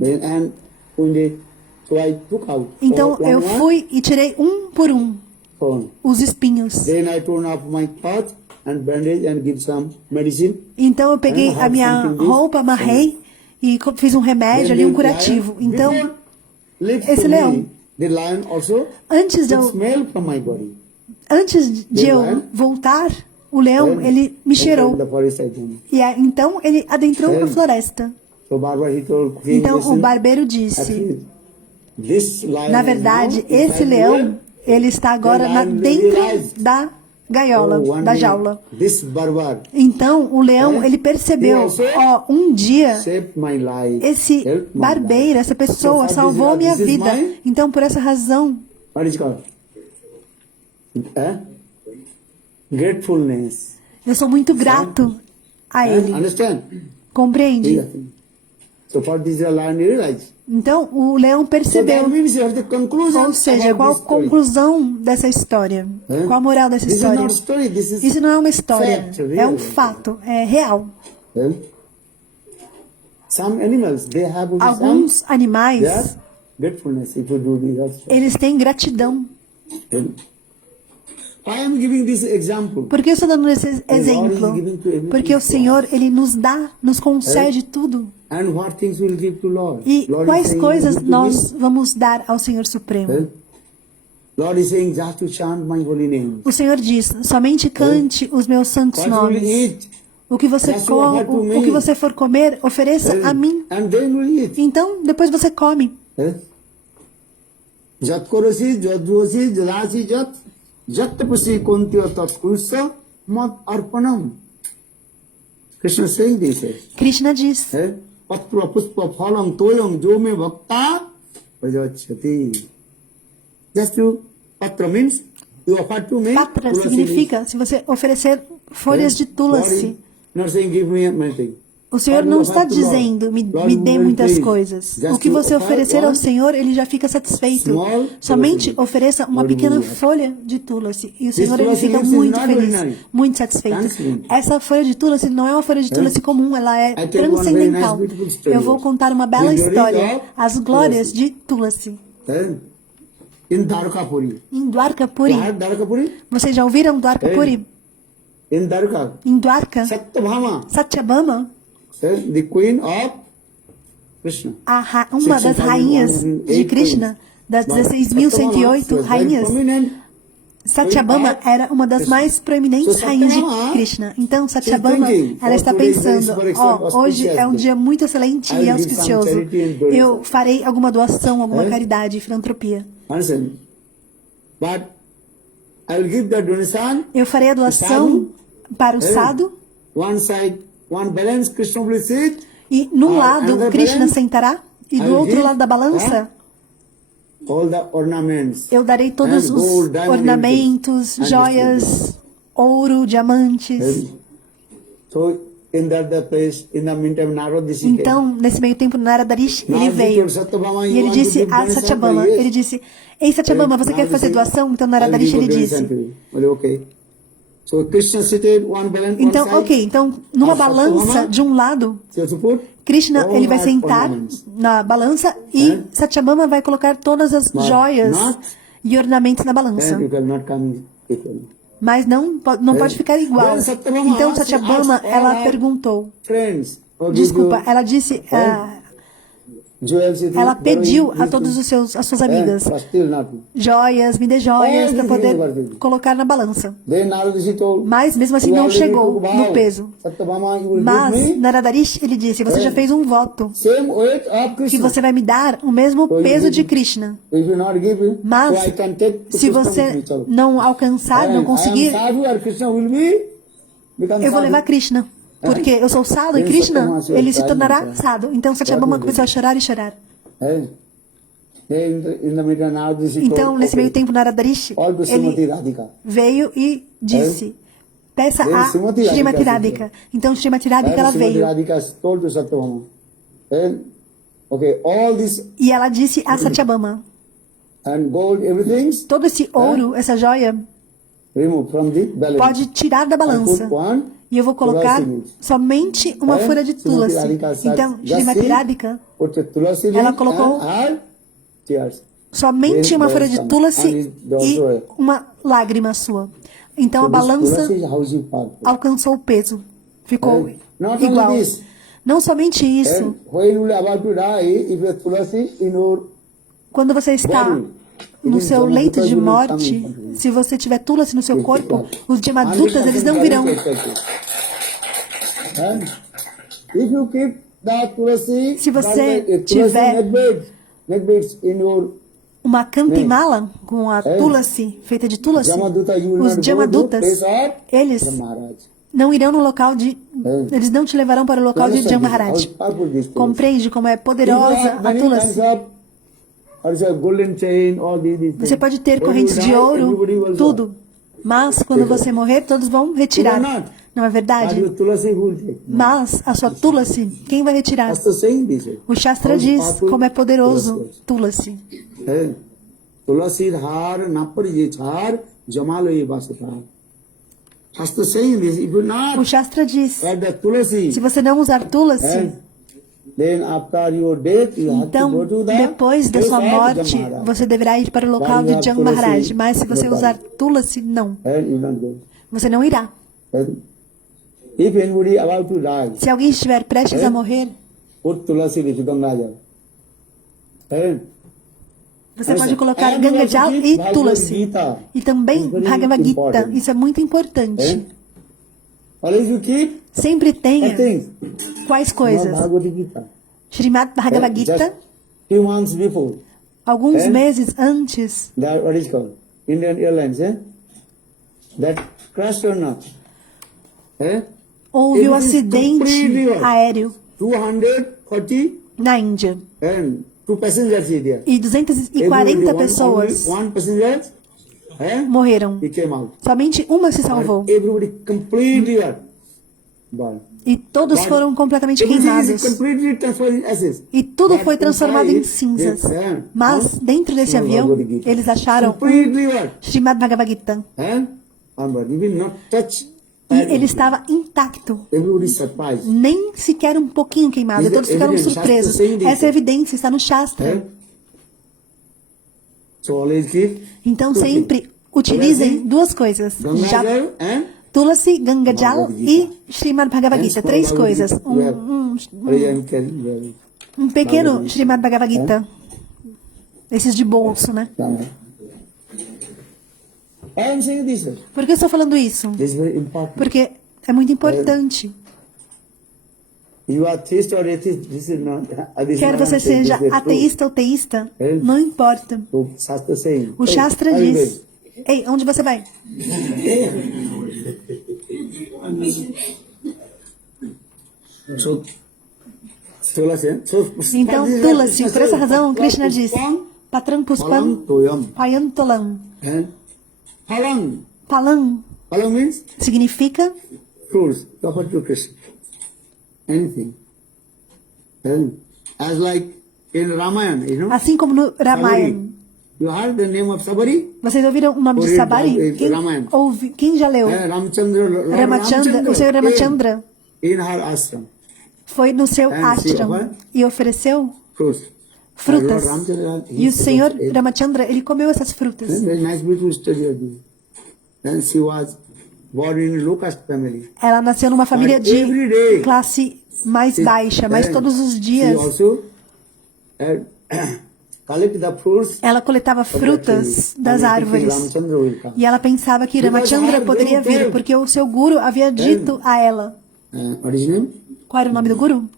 Então eu fui e tirei um por um os espinhos. Então eu peguei a minha roupa, amarrei e fiz um remédio ali, um curativo. Então esse leão, antes de eu voltar, o leão ele me cheirou. E então ele adentrou na floresta. Então o barbeiro disse: na verdade, esse leão, ele está agora dentro da gaiola, da jaula. Então, o leão, ele percebeu, um dia, esse barbeiro, essa pessoa, salvou minha vida. Então, por essa razão, eu sou muito grato a ele. Compreende? Então, o leão percebeu. Ou seja, qual a conclusão dessa história? Qual a moral dessa história? Isso não é uma história, é um fato, é real. Alguns animais, eles têm gratidão. Por que eu estou dando esse exemplo? Porque o Senhor, Ele nos dá, nos concede tudo. E quais coisas nós vamos dar ao Senhor Supremo? O Senhor diz: somente cante os meus santos nomes. O que você for comer, ofereça a mim. Então, depois você come. Krishna diz: Patra significa se você oferecer folhas de tulasi. O Senhor não está dizendo, me dê muitas coisas. O que você oferecer ao Senhor, Ele já fica satisfeito. Somente ofereça uma pequena folha de tulasi. E o Senhor, Ele fica muito feliz, muito satisfeito. Essa folha de tulasi não é uma folha de tulasi comum, ela é transcendental. Eu vou contar uma bela história, as glórias de tulasi. Em Dwarkapuri. Vocês já ouviram Dwarkapuri? Em Dwarka, Satyabhama, the queen of Krishna. Uma das rainhas de Krishna, das 16.108 rainhas, Satyabhama era uma das mais proeminentes rainhas de Krishna. Então, Satyabhama, ela está pensando, hoje é um dia muito excelente e auspicioso. Eu farei alguma doação, alguma caridade, filantropia. Eu farei a doação para o sadhu. E num lado, Krishna sentará. E do outro lado da balança, eu darei todos os ornamentos, joias, ouro, diamantes. Então, nesse meio tempo, Naradarishi, ele veio. E ele disse a Satyabhama, ele disse, ei Satyabhama, você quer fazer doação? Então Naradarishi, ele disse. Então, então, numa balança de um lado, Krishna, ele vai sentar na balança e Satyabhama vai colocar todas as joias e ornamentos na balança. Mas não pode ficar igual. Então Satyabhama, ela perguntou. Desculpa, ela disse... ela pediu a todas as suas amigas joias, me dê joias para poder colocar na balança. Mas mesmo assim não chegou no peso. Mas Naradarishi, ele disse, você já fez um voto que você vai me dar o mesmo peso de Krishna. Mas se você não alcançar, não conseguir, eu vou levar Krishna. Porque eu sou sadhu e Krishna, ele se tornará sadhu. Então Satyabhama começou a chorar e chorar. Então, nesse meio tempo, Naradarishi, ele veio e disse, peça a Srimati Radhika. Então, Srimati Radhika, ela veio. E ela disse a Satyabhama, todo esse ouro, essa joia, pode tirar da balança. E eu vou colocar somente uma folha de tulasi. Então, Srimati Radhika, ela colocou somente uma folha de tulasi e uma lágrima sua. Então, a balança alcançou o peso. Ficou igual. Não somente isso. Quando você está no seu leito de morte, se você tiver tulasi no seu corpo, os Jamadutas, eles não virão. Se você tiver uma Kantimala com a tulasi, feita de tulasi, os Jamadutas, eles não irão no local de... Eles não te levarão para o local de Jamaharaj. Compreende como é poderosa a tulasi? Você pode ter correntes de ouro, tudo. Mas quando você morrer, todos vão retirar. Não é verdade? Mas a sua tulasi, quem vai retirar? O Shastra diz como é poderoso tulasi. O Shastra diz, se você não usar tulasi, então, depois da sua morte, você deverá ir para o local de Jam Maharaj. Mas se você usar tulasi, não. Você não irá. Se alguém estiver prestes a morrer, você pode colocar Gangajal e tulasi. E também Bhagavad Gita. Isso é muito importante. Sempre tenha quais coisas? Srimad Bhagavad Gita, alguns meses antes, houve um acidente aéreo na Índia. E 240 pessoas morreram. Somente uma se salvou. E todos foram completamente queimados. E tudo foi transformado em cinzas. Mas, dentro desse avião, eles acharam Srimad Bhagavad Gita. E ele estava intacto. Nem sequer um pouquinho queimado. Todos ficaram surpresos. Essa evidência está no Shastra. Então, sempre utilizem duas coisas. Tulasi, Gangajal e Srimad Bhagavad Gita. 3 coisas. Um pequeno Srimad Bhagavad Gita. Esses de bolso, né? I am saying this. Por que eu estou falando isso? This is very important. Porque é muito importante. You are theist or atheist, this is not. This Quer is not você saying, seja this is ateísta ou teísta, É. não importa. true. So, Shastra saying. O Shastra hey, diz: ei, onde você vai? So, Então, Tulasi, por essa razão, Krishna diz: Patram Puspam Toyam. Payantolam. Phalang. Palam Phalang means significa fruits, proper to Krishna. Anything. And as like in Ramayana, you know. assim como no Ramayana. You heard the name of Sabari? Vocês ouviram o nome de Sabari? Quem já leu? Ramchandra, Lord Ramachandra, o Senhor Ramachandra in her ashram. foi no seu And she ashram offered e ofereceu fruits. frutas. And Lord Ramchandra, E o Senhor ate. Ramachandra, ele comeu essas frutas. Very nice, beautiful story of this. Then she was born in a low caste family. Ela nasceu numa família But every day, de classe mais baixa, mas todos os She dias also collect the fruits. ela coletava frutas das árvores. Ramchandra will come. E ela pensava que Ramachandra poderia vir, porque o seu guru havia dito a ela. What is his name? Qual era o nome do guru?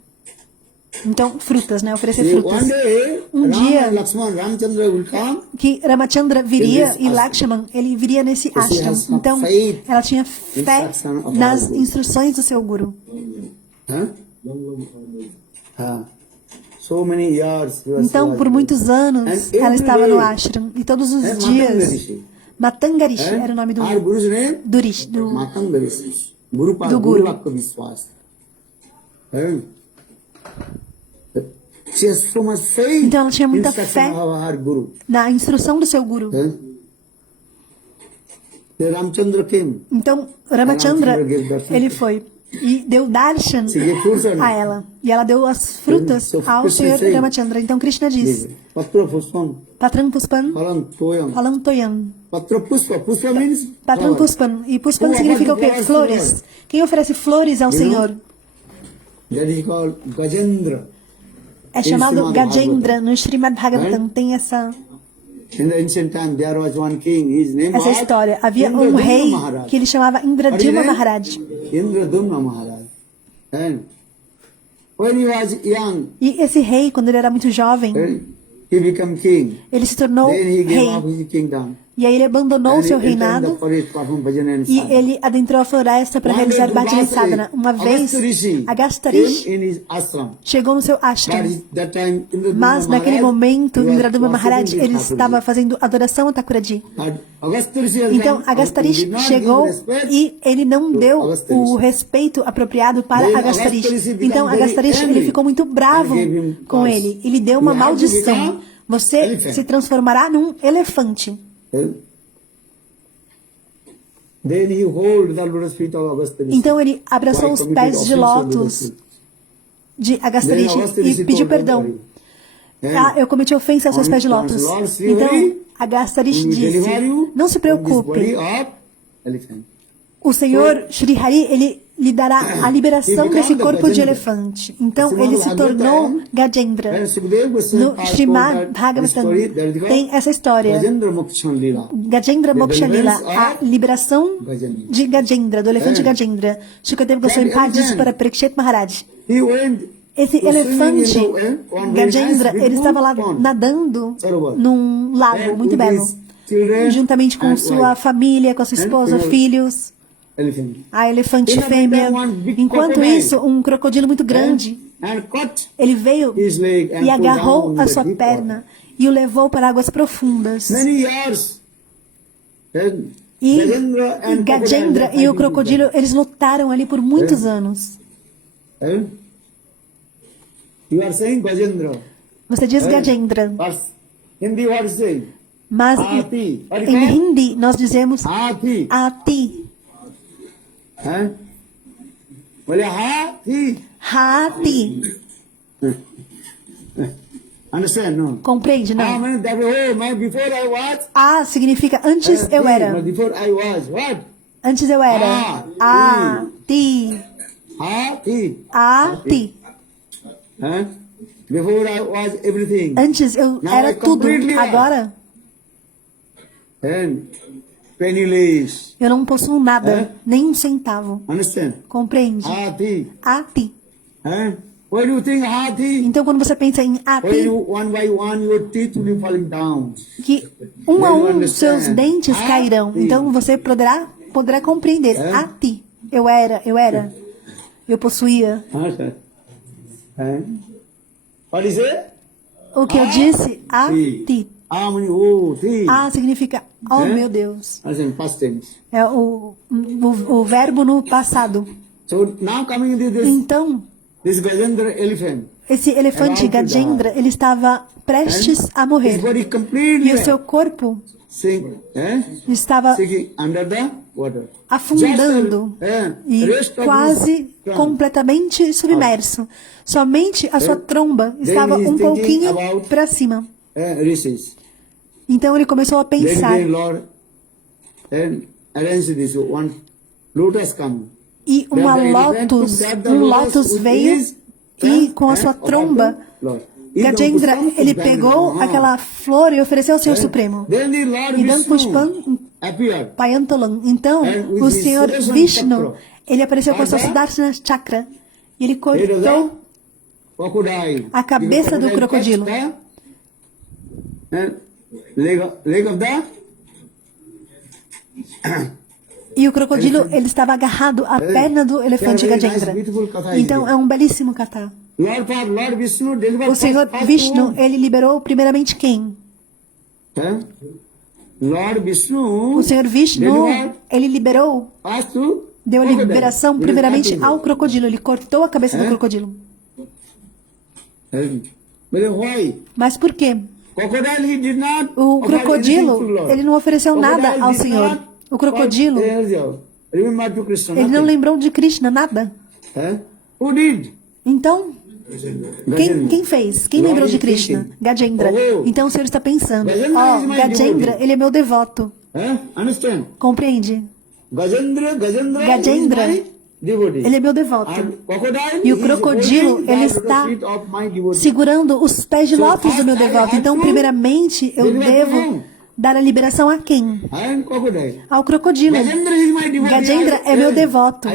Então, frutas, né? Oferecer One frutas. day, Um dia- Ram and Lakshman, Ramchandra will come. Que Ramachandra viria Ele e diz, Lakshman, ele viria nesse she ashram. has some Então, faith ela tinha fé instruction of nas our guru. instruções do seu guru. Huh? So many years. he was Então, like por that. muitos anos, And ela every estava no day, ashram. E todos os and dias, Matangarishi. Matangarishi era o nome do Our Guru's name? Durish, do Matangarishi. Guru do guru. Vakka Viswas. And she has so much faith Então, ela tinha muita instruction fé of her Guru. na instrução do seu guru. The Ramchandra came. Então, Ramachandra, Ramchandra gave darshan. ele foi e deu darshan She gave fruits or not? a ela. E ela deu as frutas So, ao Krishna Senhor said, Ramachandra. Então, Krishna diz: Patra Puspam, Patram Puspam, Phalang Toyam. Palam Toyam. Patra Puspa. Puspa means Patram flower. Puspam. E Puspam Who significa o offered quê? flowers to Flores. God? Quem oferece flores ao You know? Senhor That is called Gajendra. é chamado Srimad Gajendra. No Srimad Bhagavatam Right? tem essa In the ancient time, there was one king. His name was história. Havia um Indradumna rei Maharaj. que ele chamava What is Indradilma his name? Maharaj. Indradumna Maharaj. And when he was young, E esse rei, quando ele era muito jovem, he became king. ele se tornou Then he gave up rei. his kingdom. E aí ele abandonou And o seu he entered the reinado forest, perform bhajan and e sadhana. ele adentrou a floresta para One realizar day, Bhajana e Sadhana. Uma vez, Agastarishi came in his ashram. chegou no seu But ashram. that time, Indradumna Mas naquele Maharaj, momento, he was Indraduma Maharaj, worshipping ele Thakurji. estava fazendo adoração a Thakuraji. But Agastarishi has Então, done- Agastarishi did not chegou give respect e ele não to deu Agastarishi. o respeito apropriado para Then Agastarishi. Agastarishi became Então, very Agastarishi, ele angry ficou muito bravo and gave him com curse. ele. Ele deu uma You have to maldição. become Você elephant. se transformará num elefante. Then he hold the lotus feet of Agastarishi. Então, ele abraçou Why os committed pés de offense to lótus lotus feet? de Then Agastarishi Agastarishi e pediu told perdão. Lord, Ah, eu cometi ofensa aos seus pés de lótus. Lord Sri Então, Hari, Agastarishi we deliver disse: you não se from this body preocupe, of elephant. o Senhor Shri Hari, ele lhe dará a liberação desse corpo de elefante. Então, ele se tornou Gajendra. When Sukadeva Goswami No passed Srimad on that Bhagavatam story, there is tem essa história. Gajendra Moksha Lila. Gajendra Moksha Lila, a liberação Gajendra. de Gajendra, do elefante É. Gajendra. Shukadeva Goswami That disse elephant. para Parikshit Maharaj: He went esse to elefante, swimming in the- on Gajendra, very nice, ele estava lá beautiful pond. nadando Sarovar. num lago And muito with belo, his children juntamente com and sua wife. família, com a sua esposa, And filhos, elephant. a elefante In the fêmea. meantime, one big Enquanto crocodile. isso, um crocodilo muito grande, And cut ele veio his leg and e put agarrou down a in the sua deep perna e o levou para águas profundas. many years. And E Gajendra and Gajendra crocodile e o fighting crocodilo, eles lutaram ali por muitos É. anos. together. And you are saying Gajendra. Você diz É. Gajendra, But Hindi what is saying? mas Hathi. What is em that? Hindi nós dizemos Hathi. Ati, Huh? Well, Hathi. Hati. Understand? No. Compreende, não? Man, that man, before I was. A significa antes eu era. Before I was what? Antes eu era. Ati. Hathi. Ati. Huh? Before I was everything. Antes eu Now era I tudo. completely am. Agora, And penniless. Eu não possuo nada, nem um centavo. Understand? Compreende? Hati. Ati. When you think hati, Então, quando você pensa em when Ati, you one by one your teeth will be falling down. que um a um seus dentes cairão. Então, você poderá compreender. Ati. Eu era. Eu possuía. What is it? O que eu disse? Ati. Significa, oh meu Deus. Past tense. É o verbo no passado. So now coming to this, Então, this Gajendra elephant. esse elefante Gajendra, ele estava prestes a morrer. His body completely E o seu corpo estava under the water. afundando e quase completamente submerso. Somente a sua tromba estava um pouquinho para cima. Então ele começou a pensar. E um lótus veio e com a sua tromba, Gajendra, ele pegou aquela flor e ofereceu ao Senhor Supremo. Então, Pushpan Payantalam. Então, o Senhor Vishnu, ele apareceu com a sua Sudarsana Chakra e ele cortou a cabeça do crocodilo. E o crocodilo, ele estava agarrado à perna do elefante Gajendra. Então, é um belíssimo kata. O Senhor Vishnu, ele liberou primeiramente quem? O Senhor Vishnu, ele liberou, deu a liberação primeiramente ao crocodilo. Ele cortou a cabeça do crocodilo. Mas por quê? O crocodilo, ele não ofereceu nada ao Senhor. O crocodilo, ele não lembrou de Krishna, nada. Então, quem fez? Quem lembrou de Krishna? Gajendra. Então o Senhor está pensando, Gajendra, ele é meu devoto. Compreende? Gajendra, ele é meu devoto. E o crocodilo, ele está segurando os pés de lótus do meu devoto. Então, primeiramente, eu devo dar a liberação a quem? Ao crocodilo. Gajendra é meu devoto.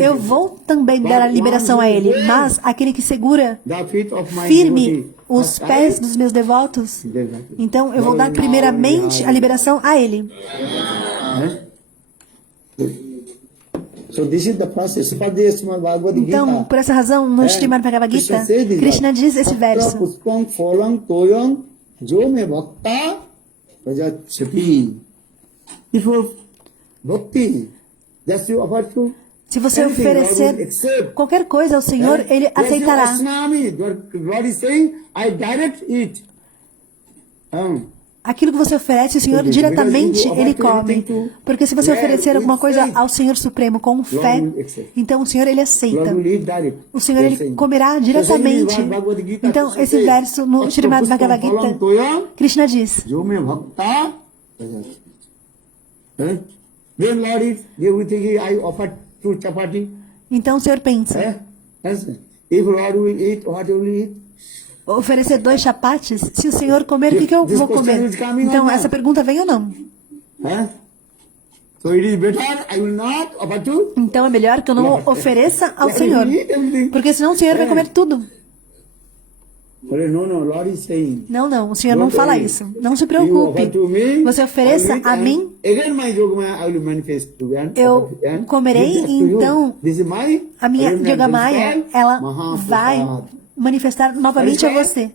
Eu vou também dar a liberação a ele. Mas aquele que segura firme os pés dos meus devotos, então eu vou dar primeiramente a liberação a ele. Então, por essa razão, no Srimad Bhagavad Gita, Krishna diz esse verso. Se você oferecer qualquer coisa ao Senhor, Ele aceitará. Aquilo que você oferece, o Senhor diretamente, Ele come. Porque se você oferecer alguma coisa ao Senhor Supremo com fé, então o Senhor, Ele aceita. O Senhor, Ele comerá diretamente. Então, esse verso no Srimad Bhagavad Gita, Krishna diz, então o Senhor pensa, oferecer 2 chapates, se o Senhor comer, o que eu vou comer? Então, essa pergunta vem ou não? Então, é melhor que eu não ofereça ao Senhor, porque senão o Senhor vai comer tudo. Não, o Senhor não fala isso. Não se preocupe. Você ofereça a mim, eu comerei, então a minha Yogamaya, ela vai manifestar novamente a você.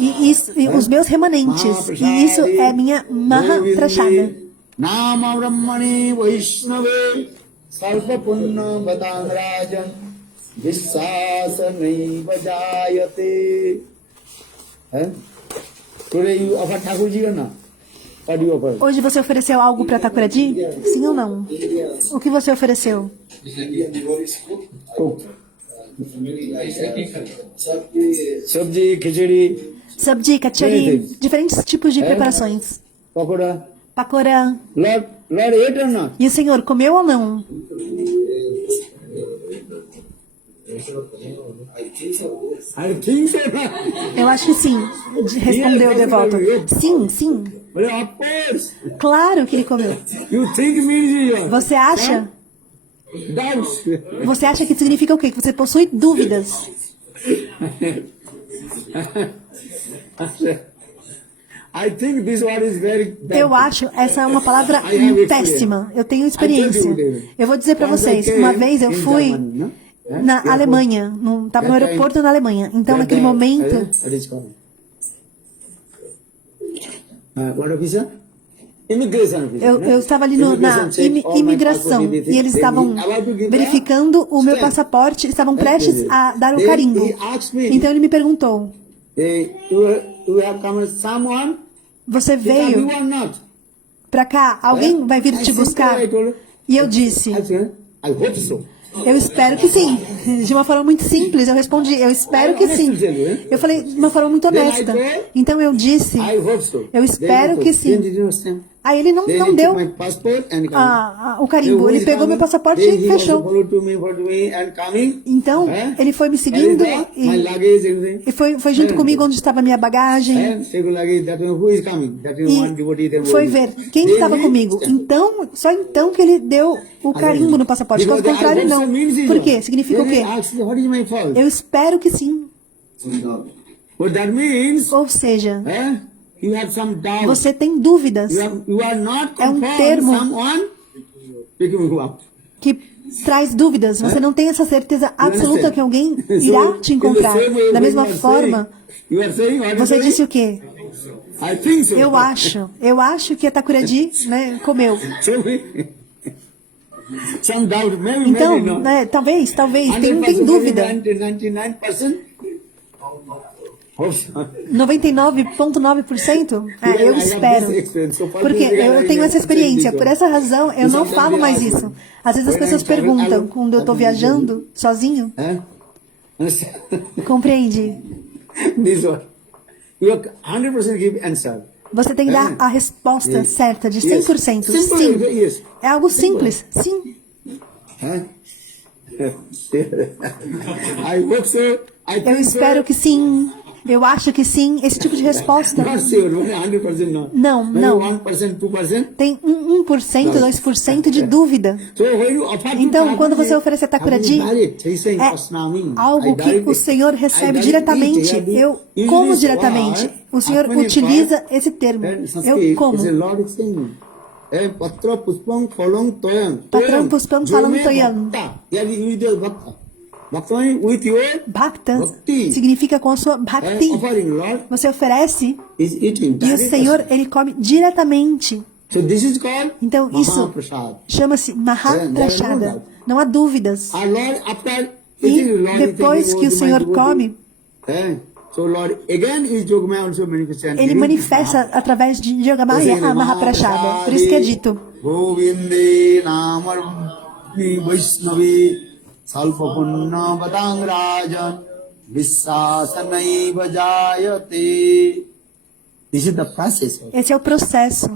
E os meus remanentes. E isso é minha Mahaprashada. Nama Brahmani Vaishnave Salpa Punna Badang Rajan Vissasani Vajayate. Hoje você ofereceu algo para Thakuraji? Sim ou não? O que você ofereceu? Sabji, kachari, diferentes tipos de preparações. Pakora. E o Senhor comeu ou não? I think so. Eu acho que sim, respondeu o devoto. Sim, sim. Well, of course. Claro que ele comeu. You think means Você acha? doubts. Você acha que significa o quê? Que você possui dúvidas. I think this word is very bad. Eu acho essa é uma palavra péssima. Eu tenho experiência. Eu vou dizer para vocês. Uma vez eu fui na Alemanha, estava no aeroporto na Alemanha. Então, naquele momento... What officer? Immigration officer. Eu estava ali na imigração e eles estavam verificando o meu passaporte, estavam prestes a dar o carimbo. Então ele me perguntou: você veio para cá? Alguém vai vir te buscar? E eu disse: eu espero que sim. De uma forma muito simples, eu respondi: eu espero que sim. Eu falei de uma forma muito honesta. Então eu disse: eu espero que sim. Aí ele não deu o carimbo. Ele pegou meu passaporte e fechou. Então, ele foi me seguindo e foi junto comigo onde estava a minha bagagem. E foi ver quem estava comigo. Então, só então que ele deu o carimbo no passaporte. Caso contrário, não. Por quê? Significa o quê? Eu espero que sim. Ou seja... Você tem dúvidas. É um termo que traz dúvidas. Você não tem essa certeza absoluta que alguém irá te encontrar. Da mesma forma, você disse o quê? Eu acho que a Thakurji, né, comeu. Então, né, talvez, tem dúvida. 99,9%? Eu espero. Porque eu tenho essa experiência. Por essa razão, eu não falo mais isso. Às vezes as pessoas perguntam, quando eu estou viajando, sozinho. Compreende? Você tem que dar a resposta certa, de 100%. Sim. É algo simples. Sim. Eu espero que sim. Eu acho que sim, esse tipo de resposta. Não. Tem 1%, 2% de dúvida. Então, quando você oferece a Thakurji, é algo que o Senhor recebe diretamente. Eu como diretamente. O Senhor utiliza esse termo. Eu como. Patram puspam phalam toyam. Bhakta significa com a sua bhakti. Você oferece e o Senhor, Ele come diretamente. Então isso chama-se Mahaprasada. Não há dúvidas. E depois que o Senhor come, Ele manifesta através de Yogamaya a Mahaprasada. Por isso que é dito: Salpapunna Batang Rajan Vissasanai Vajayate. This is the process. Esse é o processo.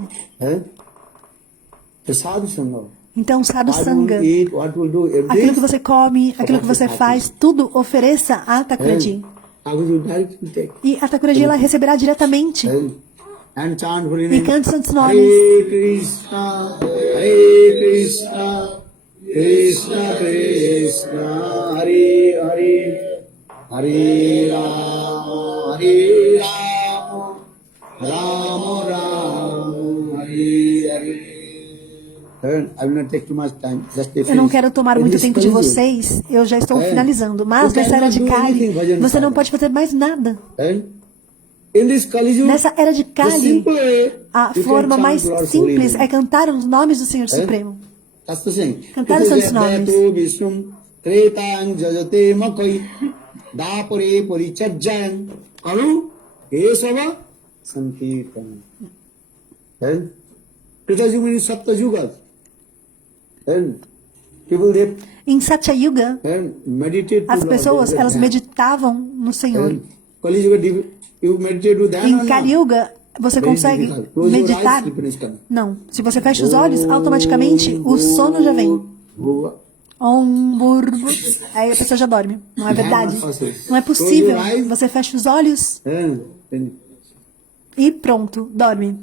Então, Sadhu Sangha, aquilo que você come, aquilo que você faz, tudo ofereça a Thakurji. E a Thakurji ela receberá diretamente. E cante santos nomes. Hare Krishna, Hare Krishna, Krishna Krishna, Hare Hare, Hare Rama, Hare Rama, Rama Rama, Hare Hare. I will not take too much time. Eu não quero tomar muito tempo de vocês, eu já estou finalizando. Mas nessa era de Kali, você não pode fazer mais nada. Nessa era de Kali, a forma mais simples é cantar os nomes do Senhor Supremo. Cantar os santos nomes. Em Satya Yuga, as pessoas elas meditavam no Senhor. Em Kali Yuga, você consegue meditar? Não. Se você fecha os olhos, automaticamente o sono já vem. Om Burbu. Aí a pessoa já dorme. Não é verdade? Não é possível. Você fecha os olhos e pronto, dorme.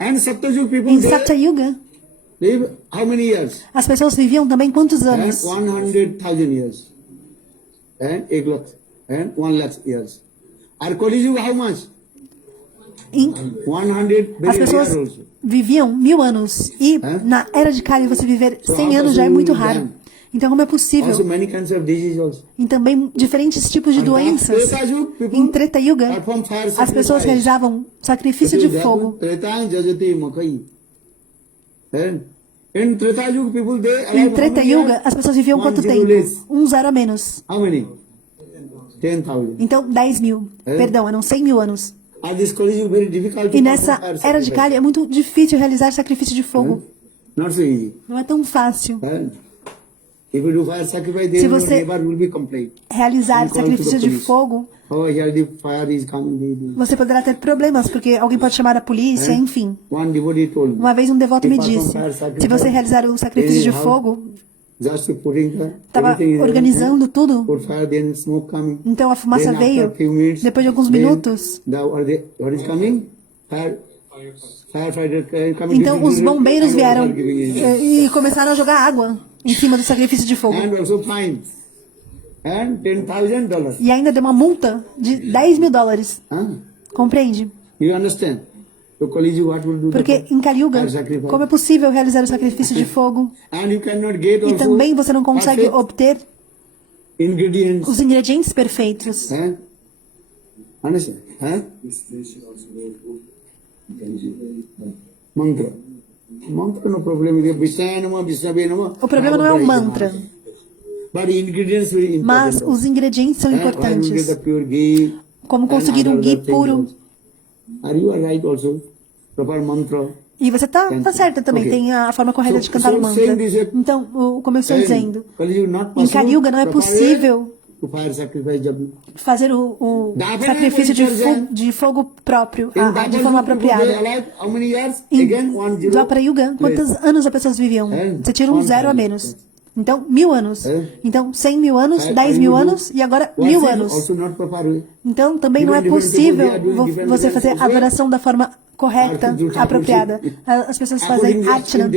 And Satyajug people, Em Satyayuga, live how many years? as pessoas viviam também quantos anos? 100,000 years. And 1 lakh. And 1 lakh years. Our Kali Yuga, how much? 100 As pessoas years also. viviam 1000 anos. E na era de Kali você viver 100 anos já é muito raro. Então como é possível? Also many kinds of disease also. E também diferentes tipos de doenças. Em Treta Yuga, as pessoas realizavam sacrifício de fogo. In Treta Yuga, people they Em Treta Yuga, as pessoas viviam quanto tempo? 0 a menos. How many? 10,000. Então 10.000. Perdão, eram 100.000 anos. And this Kali Yuga very difficult to E nessa perform era de sacrifice. Kali é muito difícil realizar sacrifício de fogo. Not so easy. Não é tão fácil. If you do fire sacrifice, then Se your você neighbor will be complained. realizar sacrifício de fogo, Oh, here the fire is coming. você poderá ter problemas, porque alguém pode chamar a polícia, enfim. One devotee told me. Uma vez um devoto me disse, se você realizar o sacrifício de fogo, Just putting the estava everything organizando tudo, put fire, then smoke coming. então a fumaça Then after veio, few minutes, depois de alguns then minutos, what is coming? Firefighter coming. então os bombeiros vieram e começaram a jogar água em cima do sacrifício de fogo. And also fine. And $10,000. E ainda deu uma multa de $10.000. Compreende? You understand? So Kali Yuga, what will do? Porque em Kali Yuga, fire sacrifice? como é possível realizar o sacrifício de fogo? And you cannot get E also também você não consegue perfect obter ingredients. os ingredientes perfeitos. Understand? Mantra. Mantra no problema. O problema não é o mantra, But ingredients very important. mas os ingredientes são Where you importantes. get the pure ghee, Como conseguir and um ghee other things puro. also. Are you right also? Proper mantra. E você tá certa também, Ok. tem a forma correta de So- cantar so o mantra. saying this, Então, como eu estou dizendo, Kali Yuga not em possible Kali Yuga não é proper possível to fire sacrifice jabna. fazer o sacrifício de fogo próprio, In de Dwapara forma Yuga, people apropriada. they alive how many years? Em Again 10. Dwapara Yuga, quantos anos as pessoas viviam? Você tira um 0 a menos. Então, 1000 anos. Então, 100.000 anos, 10.000 anos e agora 1000 anos. Also not proper way. Então, também não é possível você fazer a adoração da forma correta, apropriada. As pessoas fazem archana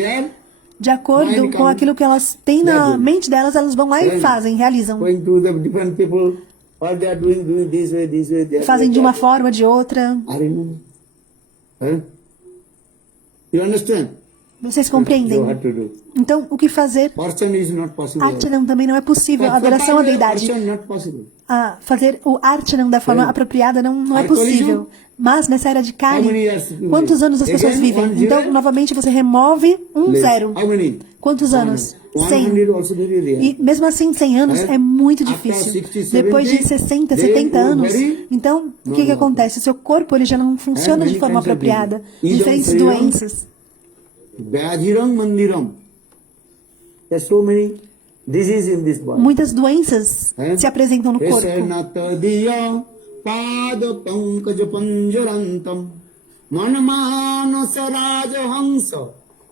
de acordo com aquilo que elas têm na mente delas, elas vão lá e fazem, realizam. Going to the different people, what they are doing this way, they are Fazem de uma forma, de outra. I remember. You understand? Vocês You compreendem? have to do. Então, o que fazer? Archana is not possible. Archana também não é possível. A adoração à deidade. Archana not possible. Fazer o Archana da forma apropriada não é possível. Mas nessa era de Kali, quantos anos as pessoas vivem? Então, novamente, você remove um 0. How many? Quantos anos? 100. 100 also very rare. E mesmo assim, 100 anos é muito difícil. Depois de 60, 70 anos, então, o que acontece? O seu corpo ele já não funciona de forma apropriada. Diferentes doenças. Vyajiram mandiram. There's so many diseases in this body. Muitas doenças se apresentam no corpo. Esenatadiya pada pankaj panjarantam manamana rajahansa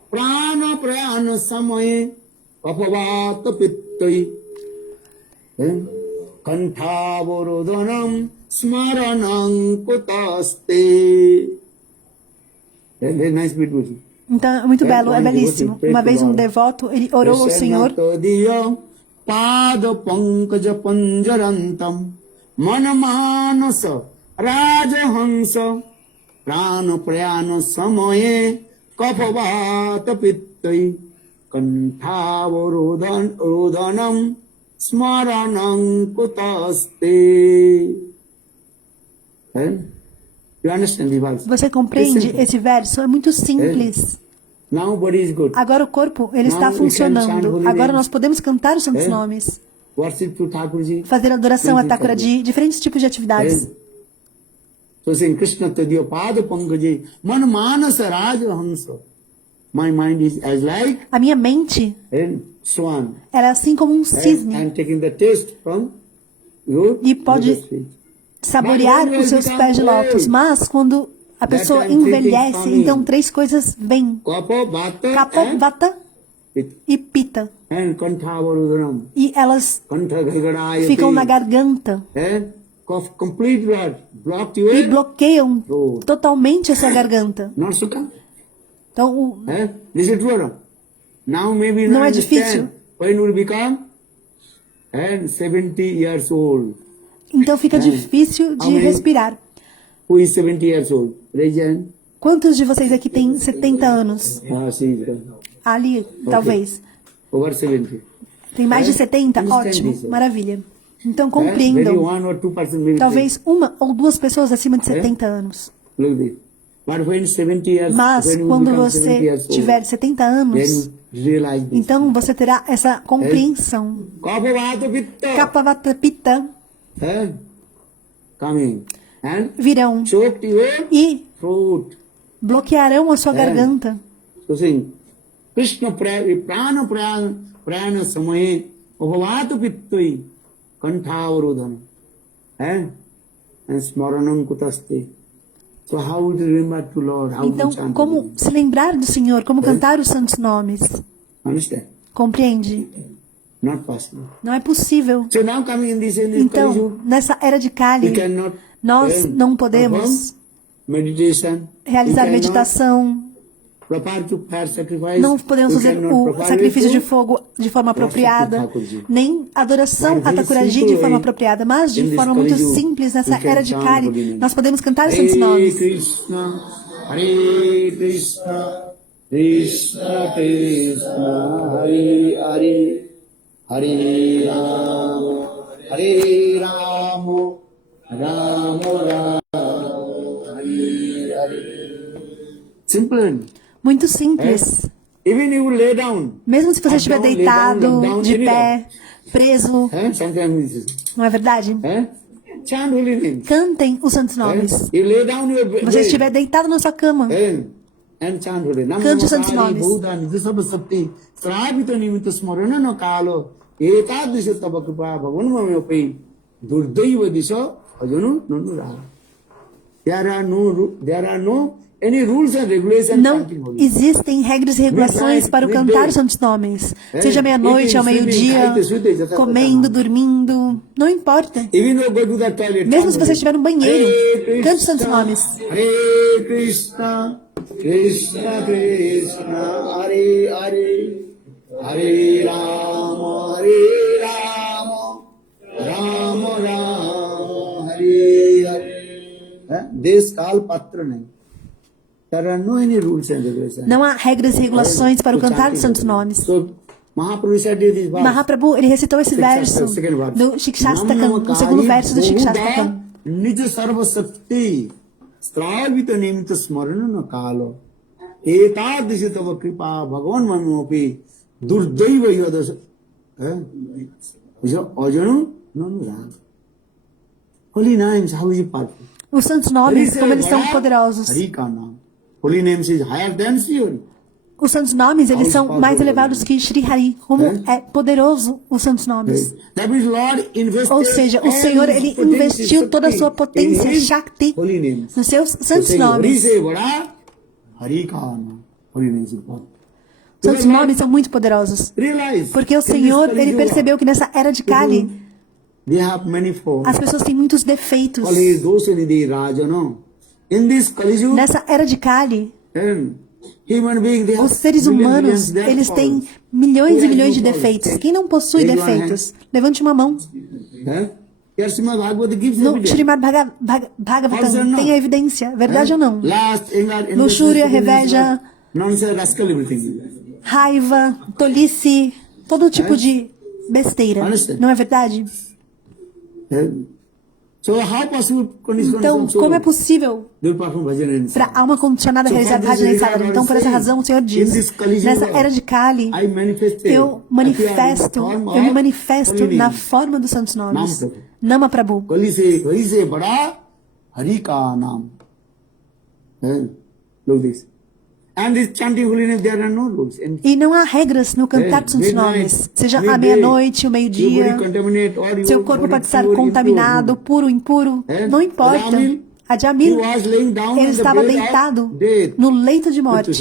prana prana samaye apavata pittai kanthavorodanam smaranam kutaste. Very nice beautiful. Então, é muito belo, é belíssimo. Uma vez um devoto, ele orou ao Senhor. Pada pankaja panjarantam manamanasa rajahansa prana prana samaye kapavata pittai kanthavorodanam smaranam kutaste. You understand the verse? Você compreende esse verso? É muito simples. Now body is good. Agora o corpo ele está funcionando. Agora nós podemos cantar os santos nomes. Worship to Thakurji. Fazer adoração a Thakuraji, diferentes tipos de atividades. So saying Krishna Tadiya Pada Pankaji Man Manasa Raja Hansa. My mind is as like A minha mente, swan. ela é assim como um cisne. And taking the taste from your E pode saborear os seus pés de lótus. Mas quando a pessoa envelhece, então 3 coisas vêm. Kapo, Vata, Kapo, Vata e Pita. And Kanthavarudhanam. E elas Kantha Gaigadayate. ficam na garganta And complete blood. Blocked e your bloqueiam totalmente a sua garganta. not Sukha. Então, This is true or not? Now maybe Não not é difícil. understand when we become and 70 years old. então fica difícil de Amém. respirar. Who is 70 years old? Raise your hand. Quantos de vocês aqui têm 70 anos? See, Ali, talvez. over 70. Tem mais de 70? Understand Ótimo, this. maravilha. Então Maybe compreendam. 1 or 2% maybe. Talvez uma ou duas pessoas acima de 70 anos. Look this. But when 70 years, Mas when you quando become 70 você years old, tiver 70 anos, then you realize this. então você terá essa compreensão. Kapavata pitta. Kapavata Pitta Coming. And virão choked your e throat. bloquearão a sua garganta. So saying, Krishna prana samaye bhavata pittoi kanthavarudhanam. And smaranam kutaste. So how would you remember to Lord? How Então, to chant? como se lembrar do Senhor, como cantar os santos nomes? Understand? Compreende? Not possible. Não é possível. So now coming in this Kali Então, Yuga, nessa era de we Kali, cannot nós não podemos meditation. realizar we cannot meditação, prepare to fire sacrifice. não podemos we fazer cannot o prepare sacrifício de to fogo de forma apropriada, Thakurji. nem adoração a Thakurji de forma apropriada, mas de forma muito simples, nessa era de Kali, nós podemos cantar os santos nomes. Hare Krishna, Krishna Krishna, Hare Hare, Hare Rama, Rama Rama, Hare Hare. Simple. Muito simples. Even you lay down. Mesmo se você estiver deitado, de pé, preso, Sometimes, não é verdade? chant holy names. Cantem os santos nomes. You lay down your bed. Você estiver deitado na sua cama, And chant holy names. Cante os santos nomes. Namo Srabhita nimita smarana no kalo. Etadisya tava kripa bhavan mamyopai. Durdaiva disha ajanu nandura. There are no any rules and regulations. não existem regras e regulações para o cantar os santos nomes. Seja meia-noite ou meio-dia, comendo, dormindo, não importa. Mesmo se você estiver no banheiro, cante os santos nomes. Hare Krishna, Krishna Krishna, Hare Hare, Hare Rama, Rama Rama, Hare Hare. This kal patra nahi. There are no any rules and regulations. Não há regras e regulações para o cantar dos santos nomes. So Mahaprabhu said this verse. Mahaprabhu, ele recitou esse verso do Shikshastakam, o segundo verso do Shikshastakam. Nija sarva sakti stravita nimita smarana na kalo etadisya tava kripa bhagavan mamyopi durdaiva yadas ajanu nanura. Holy names, how is it powerful? Os santos nomes, como eles são poderosos. Harikana. Holy names is higher than Sri. Os santos nomes, eles são mais elevados que Shri Hari. Como é poderoso os santos nomes. That means Lord invested Ou seja, o Senhor, ele investiu toda a sua potência, Shakti, nos seus santos nomes. Santos nomes são muito poderosos. Porque o Senhor, ele percebeu que nessa era de Kali, as pessoas têm muitos defeitos. Nessa era de Kali, os seres humanos, eles têm milhões e milhões de defeitos. Quem não possui defeitos? Levante uma mão. No Srimad Bhagavatam tem a evidência, verdade ou não? Luxúria, reveja, raiva, tolice, todo tipo de besteira. Não é verdade? Então, como é possível para a alma condicionada realizar Bhajana e Sadhana? Então, por essa razão, o Senhor diz, nessa era de Kali, eu me manifesto na forma dos santos nomes. Nama Prabhu. Look this. And this chanting holy name, there are no rules. E não há regras no cantar dos santos nomes. Seja à meia-noite, ou meio-dia, seu corpo pode estar contaminado, puro, impuro, não importa. A Jamil, ele estava deitado no leito de morte.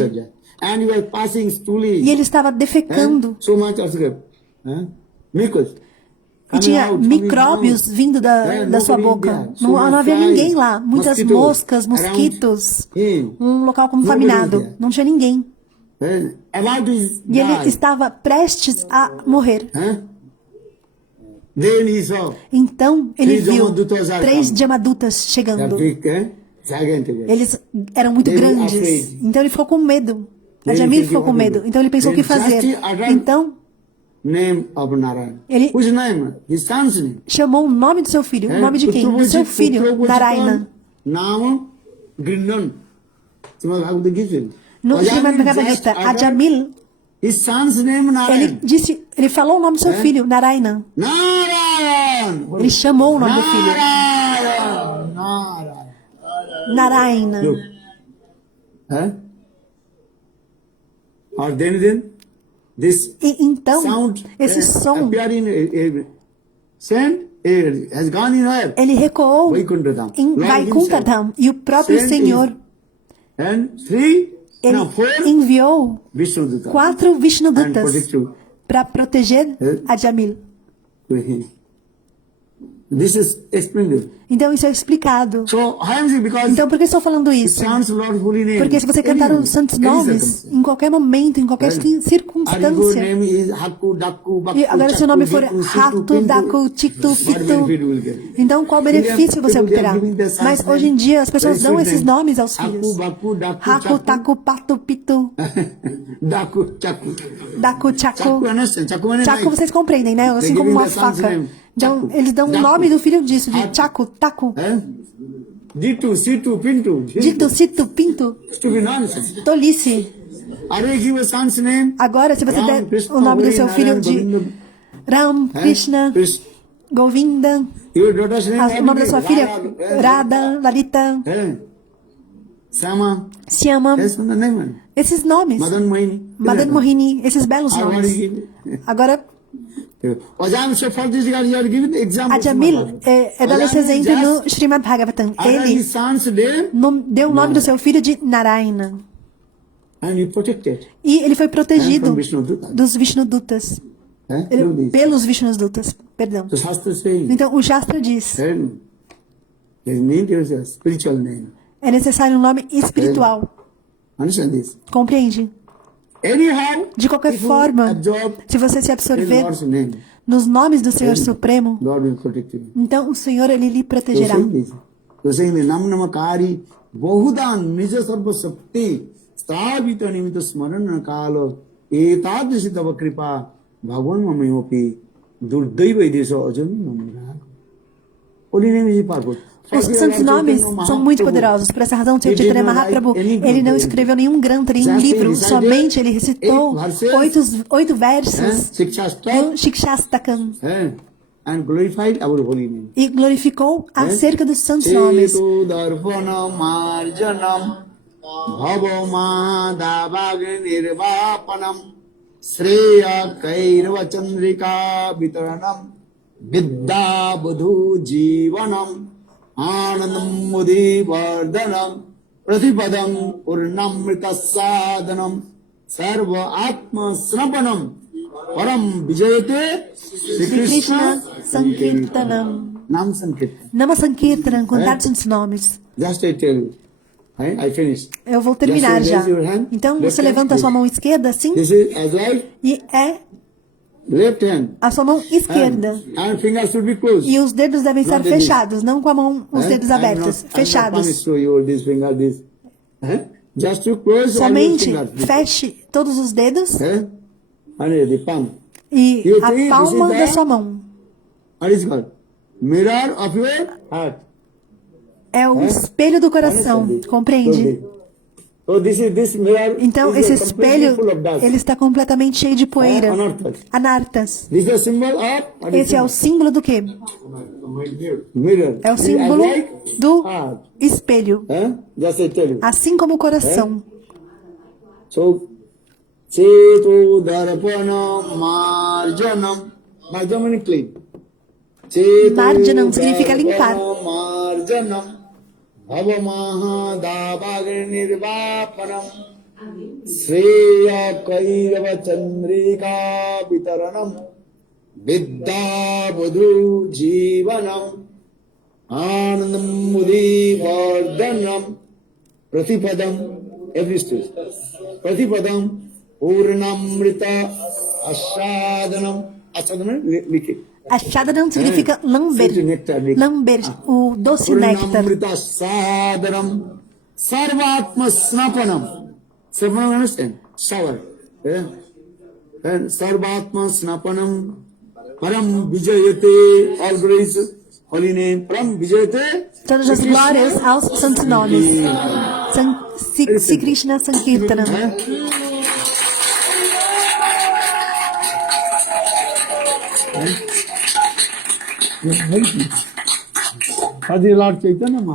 And you are passing stoolie. E ele estava defecando. So much mucus. E tinha micróbios vindo da sua boca. Não havia ninguém lá. Muitas moscas, mosquitos. Um local contaminado. Não tinha ninguém. E ele estava prestes a morrer. Então ele viu 3 Jamadutas chegando. Eles eram muito grandes. Então ele ficou com medo. Ajamil ficou com medo. Então ele pensou o que fazer. Então ele chamou o nome do seu filho. O nome de quem? Do seu filho, Narayana. No Srimad Bhagavad Gita, Ajamil, ele falou o nome do seu filho, Narayana. Ele chamou o nome do filho. Narayana. E então, esse som, ele recuou em Vaikuntha e o próprio Senhor, ele enviou 4 Vishnudutas para proteger Ajamil. Então isso é explicado. Então por que estou falando isso? Porque se você cantar os santos nomes, em qualquer momento, em qualquer circunstância, e agora se o nome for Hatu, Daku, Chitu, Pitu, então qual benefício você obterá? Mas hoje em dia as pessoas dão esses nomes aos filhos. Haku, Taku, Patu, Pitu, Daku, Chaku. Chaku vocês compreendem, né? Assim como uma faca. Então, eles dão o nome do filho disso, de Chaku, Taku. Dito, Situ, Pinto. Dito, Situ, Pinto. Tolice. Agora, se você der o nome do seu filho de Ram, Krishna, Govinda, o nome da sua filha, Radha, Lalita, Syama, esses nomes, Madan Mohini, esses belos nomes. Agora, Ajamil é dado esse exemplo no Srimad Bhagavatam. Ele deu o nome do seu filho de Narayana. E ele foi protegido dos Vishnudutas. Pelos Vishnudutas, perdão. Então o Shastra diz: é necessário um nome espiritual. Compreende? De qualquer forma, se você se absorver nos nomes do Senhor Supremo, então o Senhor ele lhe protegerá. Os santos nomes são muito poderosos. Por essa razão, o Sr. Chaitanya Mahaprabhu, ele não escreveu nenhum granth, nenhum livro, somente ele recitou 8 versos do Shikshastakam e glorificou acerca dos santos nomes. Anandam Mudivardhanam Prathipadam Purnamritasadanam Sarva Atma Snapanam Param Vijayate Sri Krishna Sankirtanam. Nam Sankirtanam. Nama Sankirtanam, contar santos nomes. Just I tell you. I finished. Eu vou terminar já. Então você levanta a sua mão esquerda assim e left hand. A sua mão esquerda. And fingers should be closed. E os dedos devem estar fechados, não com a mão, os dedos abertos, fechados. Just to close. Somente feche todos os dedos e a palma da sua mão. Mirror of your heart. É o espelho do coração, compreende? Então, esse espelho, ele está completamente cheio de poeira. Anartas. Esse é o símbolo do quê? É o símbolo do espelho. Assim como o coração. Marjanam significa limpar. Sreya Kairava Chandrika Vitaranam Vidya Vadhu Jivanam Anandam Mudi Vardhanam Pratipadam, every stage. Pratipadam Purnamrita Ashadanam. Ashadanam, liquid. Ashadanam significa lamber. Lamber, o doce néctar. Purnamrita Sadanam Sarvatma Snapanam. Snapanam, understand? Shower. And Sarvatma Snapanam Param Vijayate, all grace, holy name, Param Vijayate. Todas as glórias aos santos nomes. Sri Krishna Sankirtana.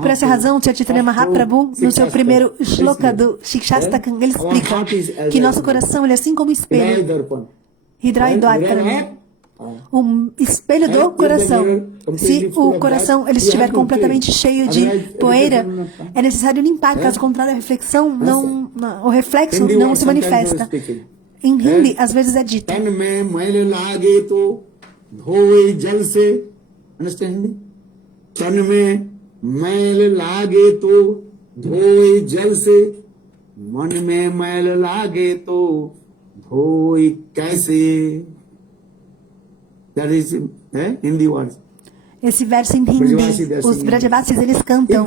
Por essa razão, Chaitanya Mahaprabhu, no seu primeiro shloka do Shikshastakam, ele explica que nosso coração ele é assim como um espelho. Hridaya Dvartana. Um espelho do coração. Se o coração ele estiver completamente cheio de poeira, é necessário limpar, caso contrário a reflexão o reflexo não se manifesta. Em Hindi, às vezes é dito. तन में मैल लागे तो धोए जल से मन में मैल लागे तो धोए कैसे. That is Hindi words. Esse verso em Hindi, os Brajavasis eles cantam.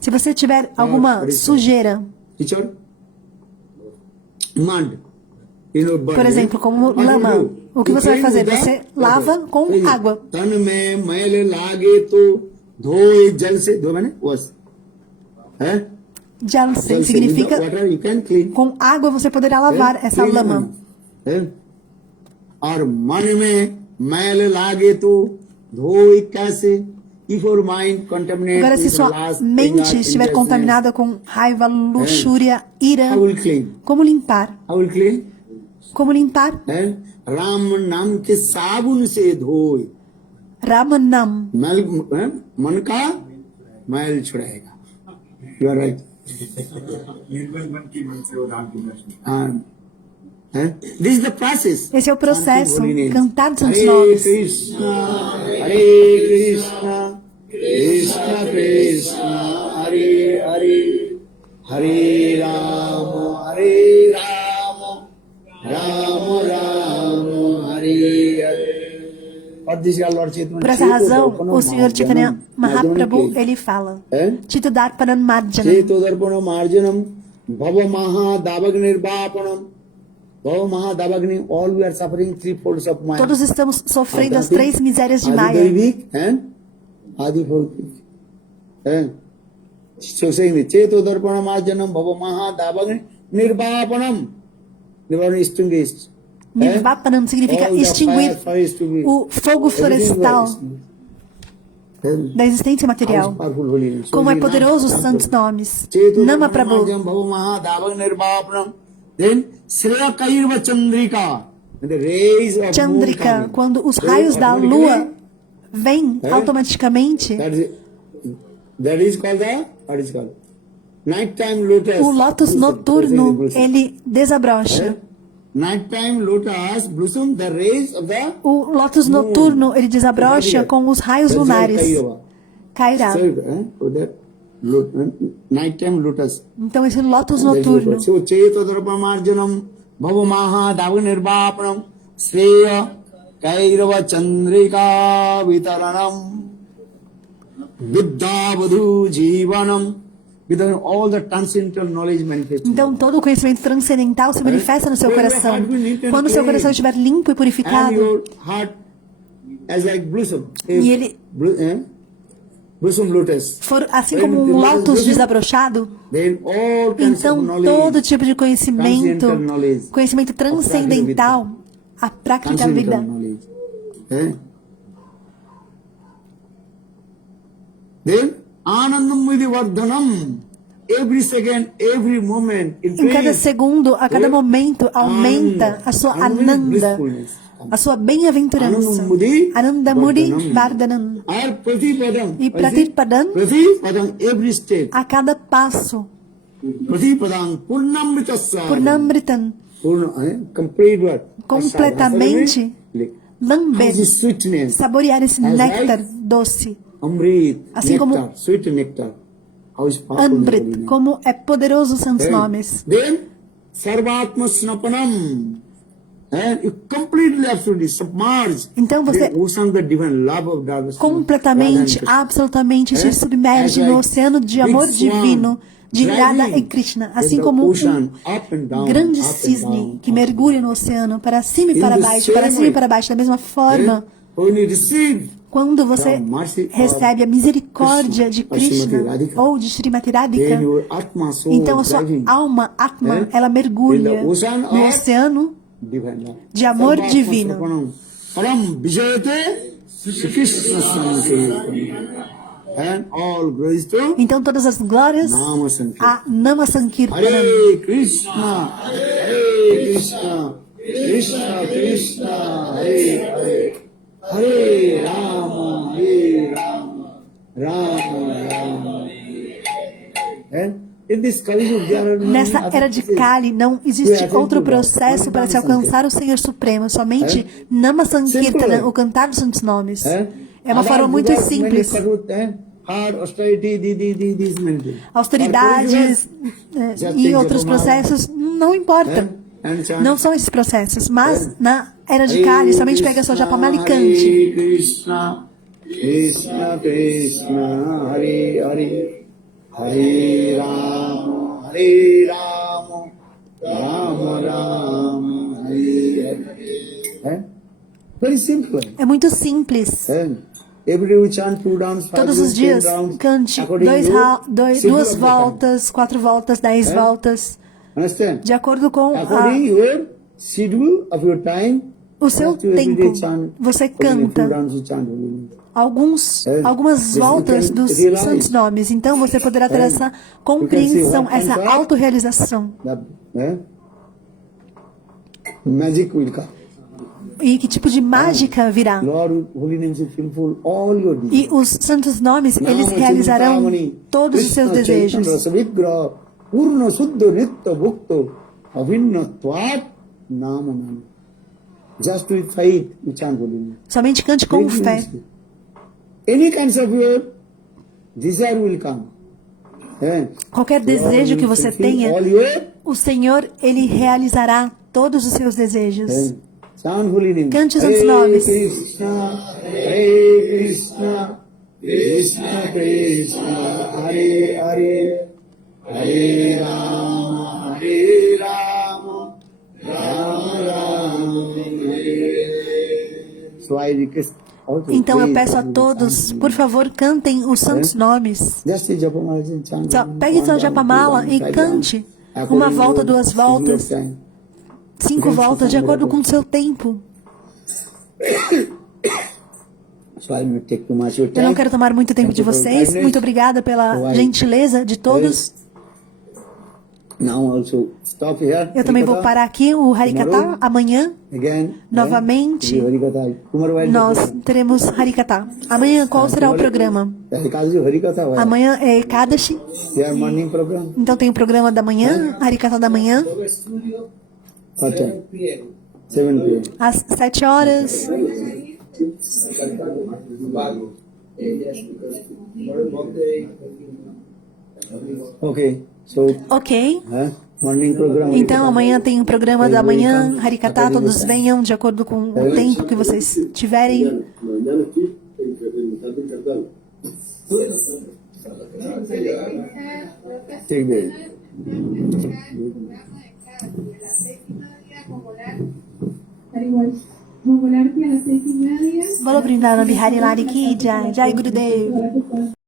Se você tiver alguma sujeira, por exemplo, como lama, o que você vai fazer? Você lava com água. Jalse significa com água você poderá lavar essa lama. Agora, se sua mente estiver contaminada com raiva, luxúria, ira, como limpar? Como limpar? Ramanam ke sabun se dhoye. Ramanam. Man ka mail chudayega. You are right. This is the process. Esse é o processo. Cantar santos nomes. Hare Krishna, Krishna Krishna, Hare Hare, Hare Rama, Hare Rama, Rama Rama, Hare Hare. Por essa razão, o Senhor Chaitanya Mahaprabhu, ele fala Chitta Darpanam Marjanam. Chitta Darpanam Marjanam Bhava Mahadavag Nirvapanam. Bhava Mahadavagni, all we are suffering three folds of Maya. Todos estamos sofrendo as três misérias de Maya. Adi Bhavik. So saying Chitta Darpanam Marjanam Bhava Mahadavagni Nirvapanam. Nirvana is extinguished. Nirvapanam significa extinguir o fogo florestal da existência material. Como é poderoso os santos nomes. Nama Prabhu. Chandrika, quando os raios da lua vêm automaticamente, o lótus noturno ele desabrocha. O lótus noturno ele desabrocha com os raios lunares. Cairá. Então esse lótus noturno. Então todo o conhecimento transcendental se manifesta no seu coração. Quando o seu coração estiver limpo e purificado, e ele for assim como um lótus desabrochado, então todo tipo de conhecimento transcendental, a prática vida. Em cada segundo, a cada momento, aumenta a sua ananda, a sua bem-aventurança. Ananda Mudi Vardhanam. E Pratipadam, a cada passo, Pratipadang Purnamritasya. Purnamritan, Complete what? completamente lamber, Has its sweetness. saborear esse As néctar like doce. Amrit, Assim nectar, como sweet nectar. How is powerful the holy Amrit, name. como é poderoso os santos nomes. Then, Sarvatma Snapanam. And you completely, absolutely submerge Então você the ocean of the divine love of Radha completamente, absolutamente se submerge no oceano de amor divino de Radha e Krishna, assim como um grande cisne que mergulha no oceano para cima e para baixo, para cima e para baixo, da mesma forma. Quando você recebe a misericórdia de Krishna ou de Srimati Radhika, então a sua alma, Atma, ela mergulha no oceano de amor divino. Então todas as glórias a Nama Sankirtanam. Hare Krishna, Krishna Krishna, Hare Hare, Hare Rama, Rama Rama. Nessa era de Kali não existe outro processo para se alcançar o Senhor Supremo, somente Nama Sankirtana, o cantar dos santos nomes. É uma forma muito simples. Austeridades e outros processos não importam. Não são esses processos, mas na era de Kali somente pega só Japamala e cante. Krishna, Krishna, Krishna, Hare Hare. Hare Rama, Rama Rama, Hare Hare. Very simple. É muito simples. Todos os dias cante 2 voltas, 4 voltas, 10 voltas, de acordo com o seu tempo. Você canta algumas voltas dos santos nomes. Então você poderá ter essa compreensão, essa autorrealização. E que tipo de mágica virá? E os santos nomes, eles realizarão todos os seus desejos. Somente cante com fé. Qualquer desejo que você tenha, o Senhor, Ele realizará todos os seus desejos. Cante os santos nomes. Hare Krishna, Krishna Krishna, Hare Hare, Hare Rama, Rama Rama, So I request. Então eu peço a todos, por favor, cantem os santos nomes. Pegue sua Japamala e cante uma volta, 2 voltas, 5 voltas, de acordo com o seu tempo. Eu não quero tomar muito tempo de vocês. Muito obrigada pela gentileza de todos. Eu também vou parar aqui o Harikata. Amanhã, novamente, nós teremos Harikata. Amanhã, qual será o programa? Amanhã é Ekadashi. Então tem o programa da manhã, Harikata da manhã. Às 7 horas. Ok. Então amanhã tem o programa da manhã, Harikata, todos venham de acordo com o tempo que vocês tiverem. Bolo Brindana Bihari Lari Ki Jai, Jai Gurudev.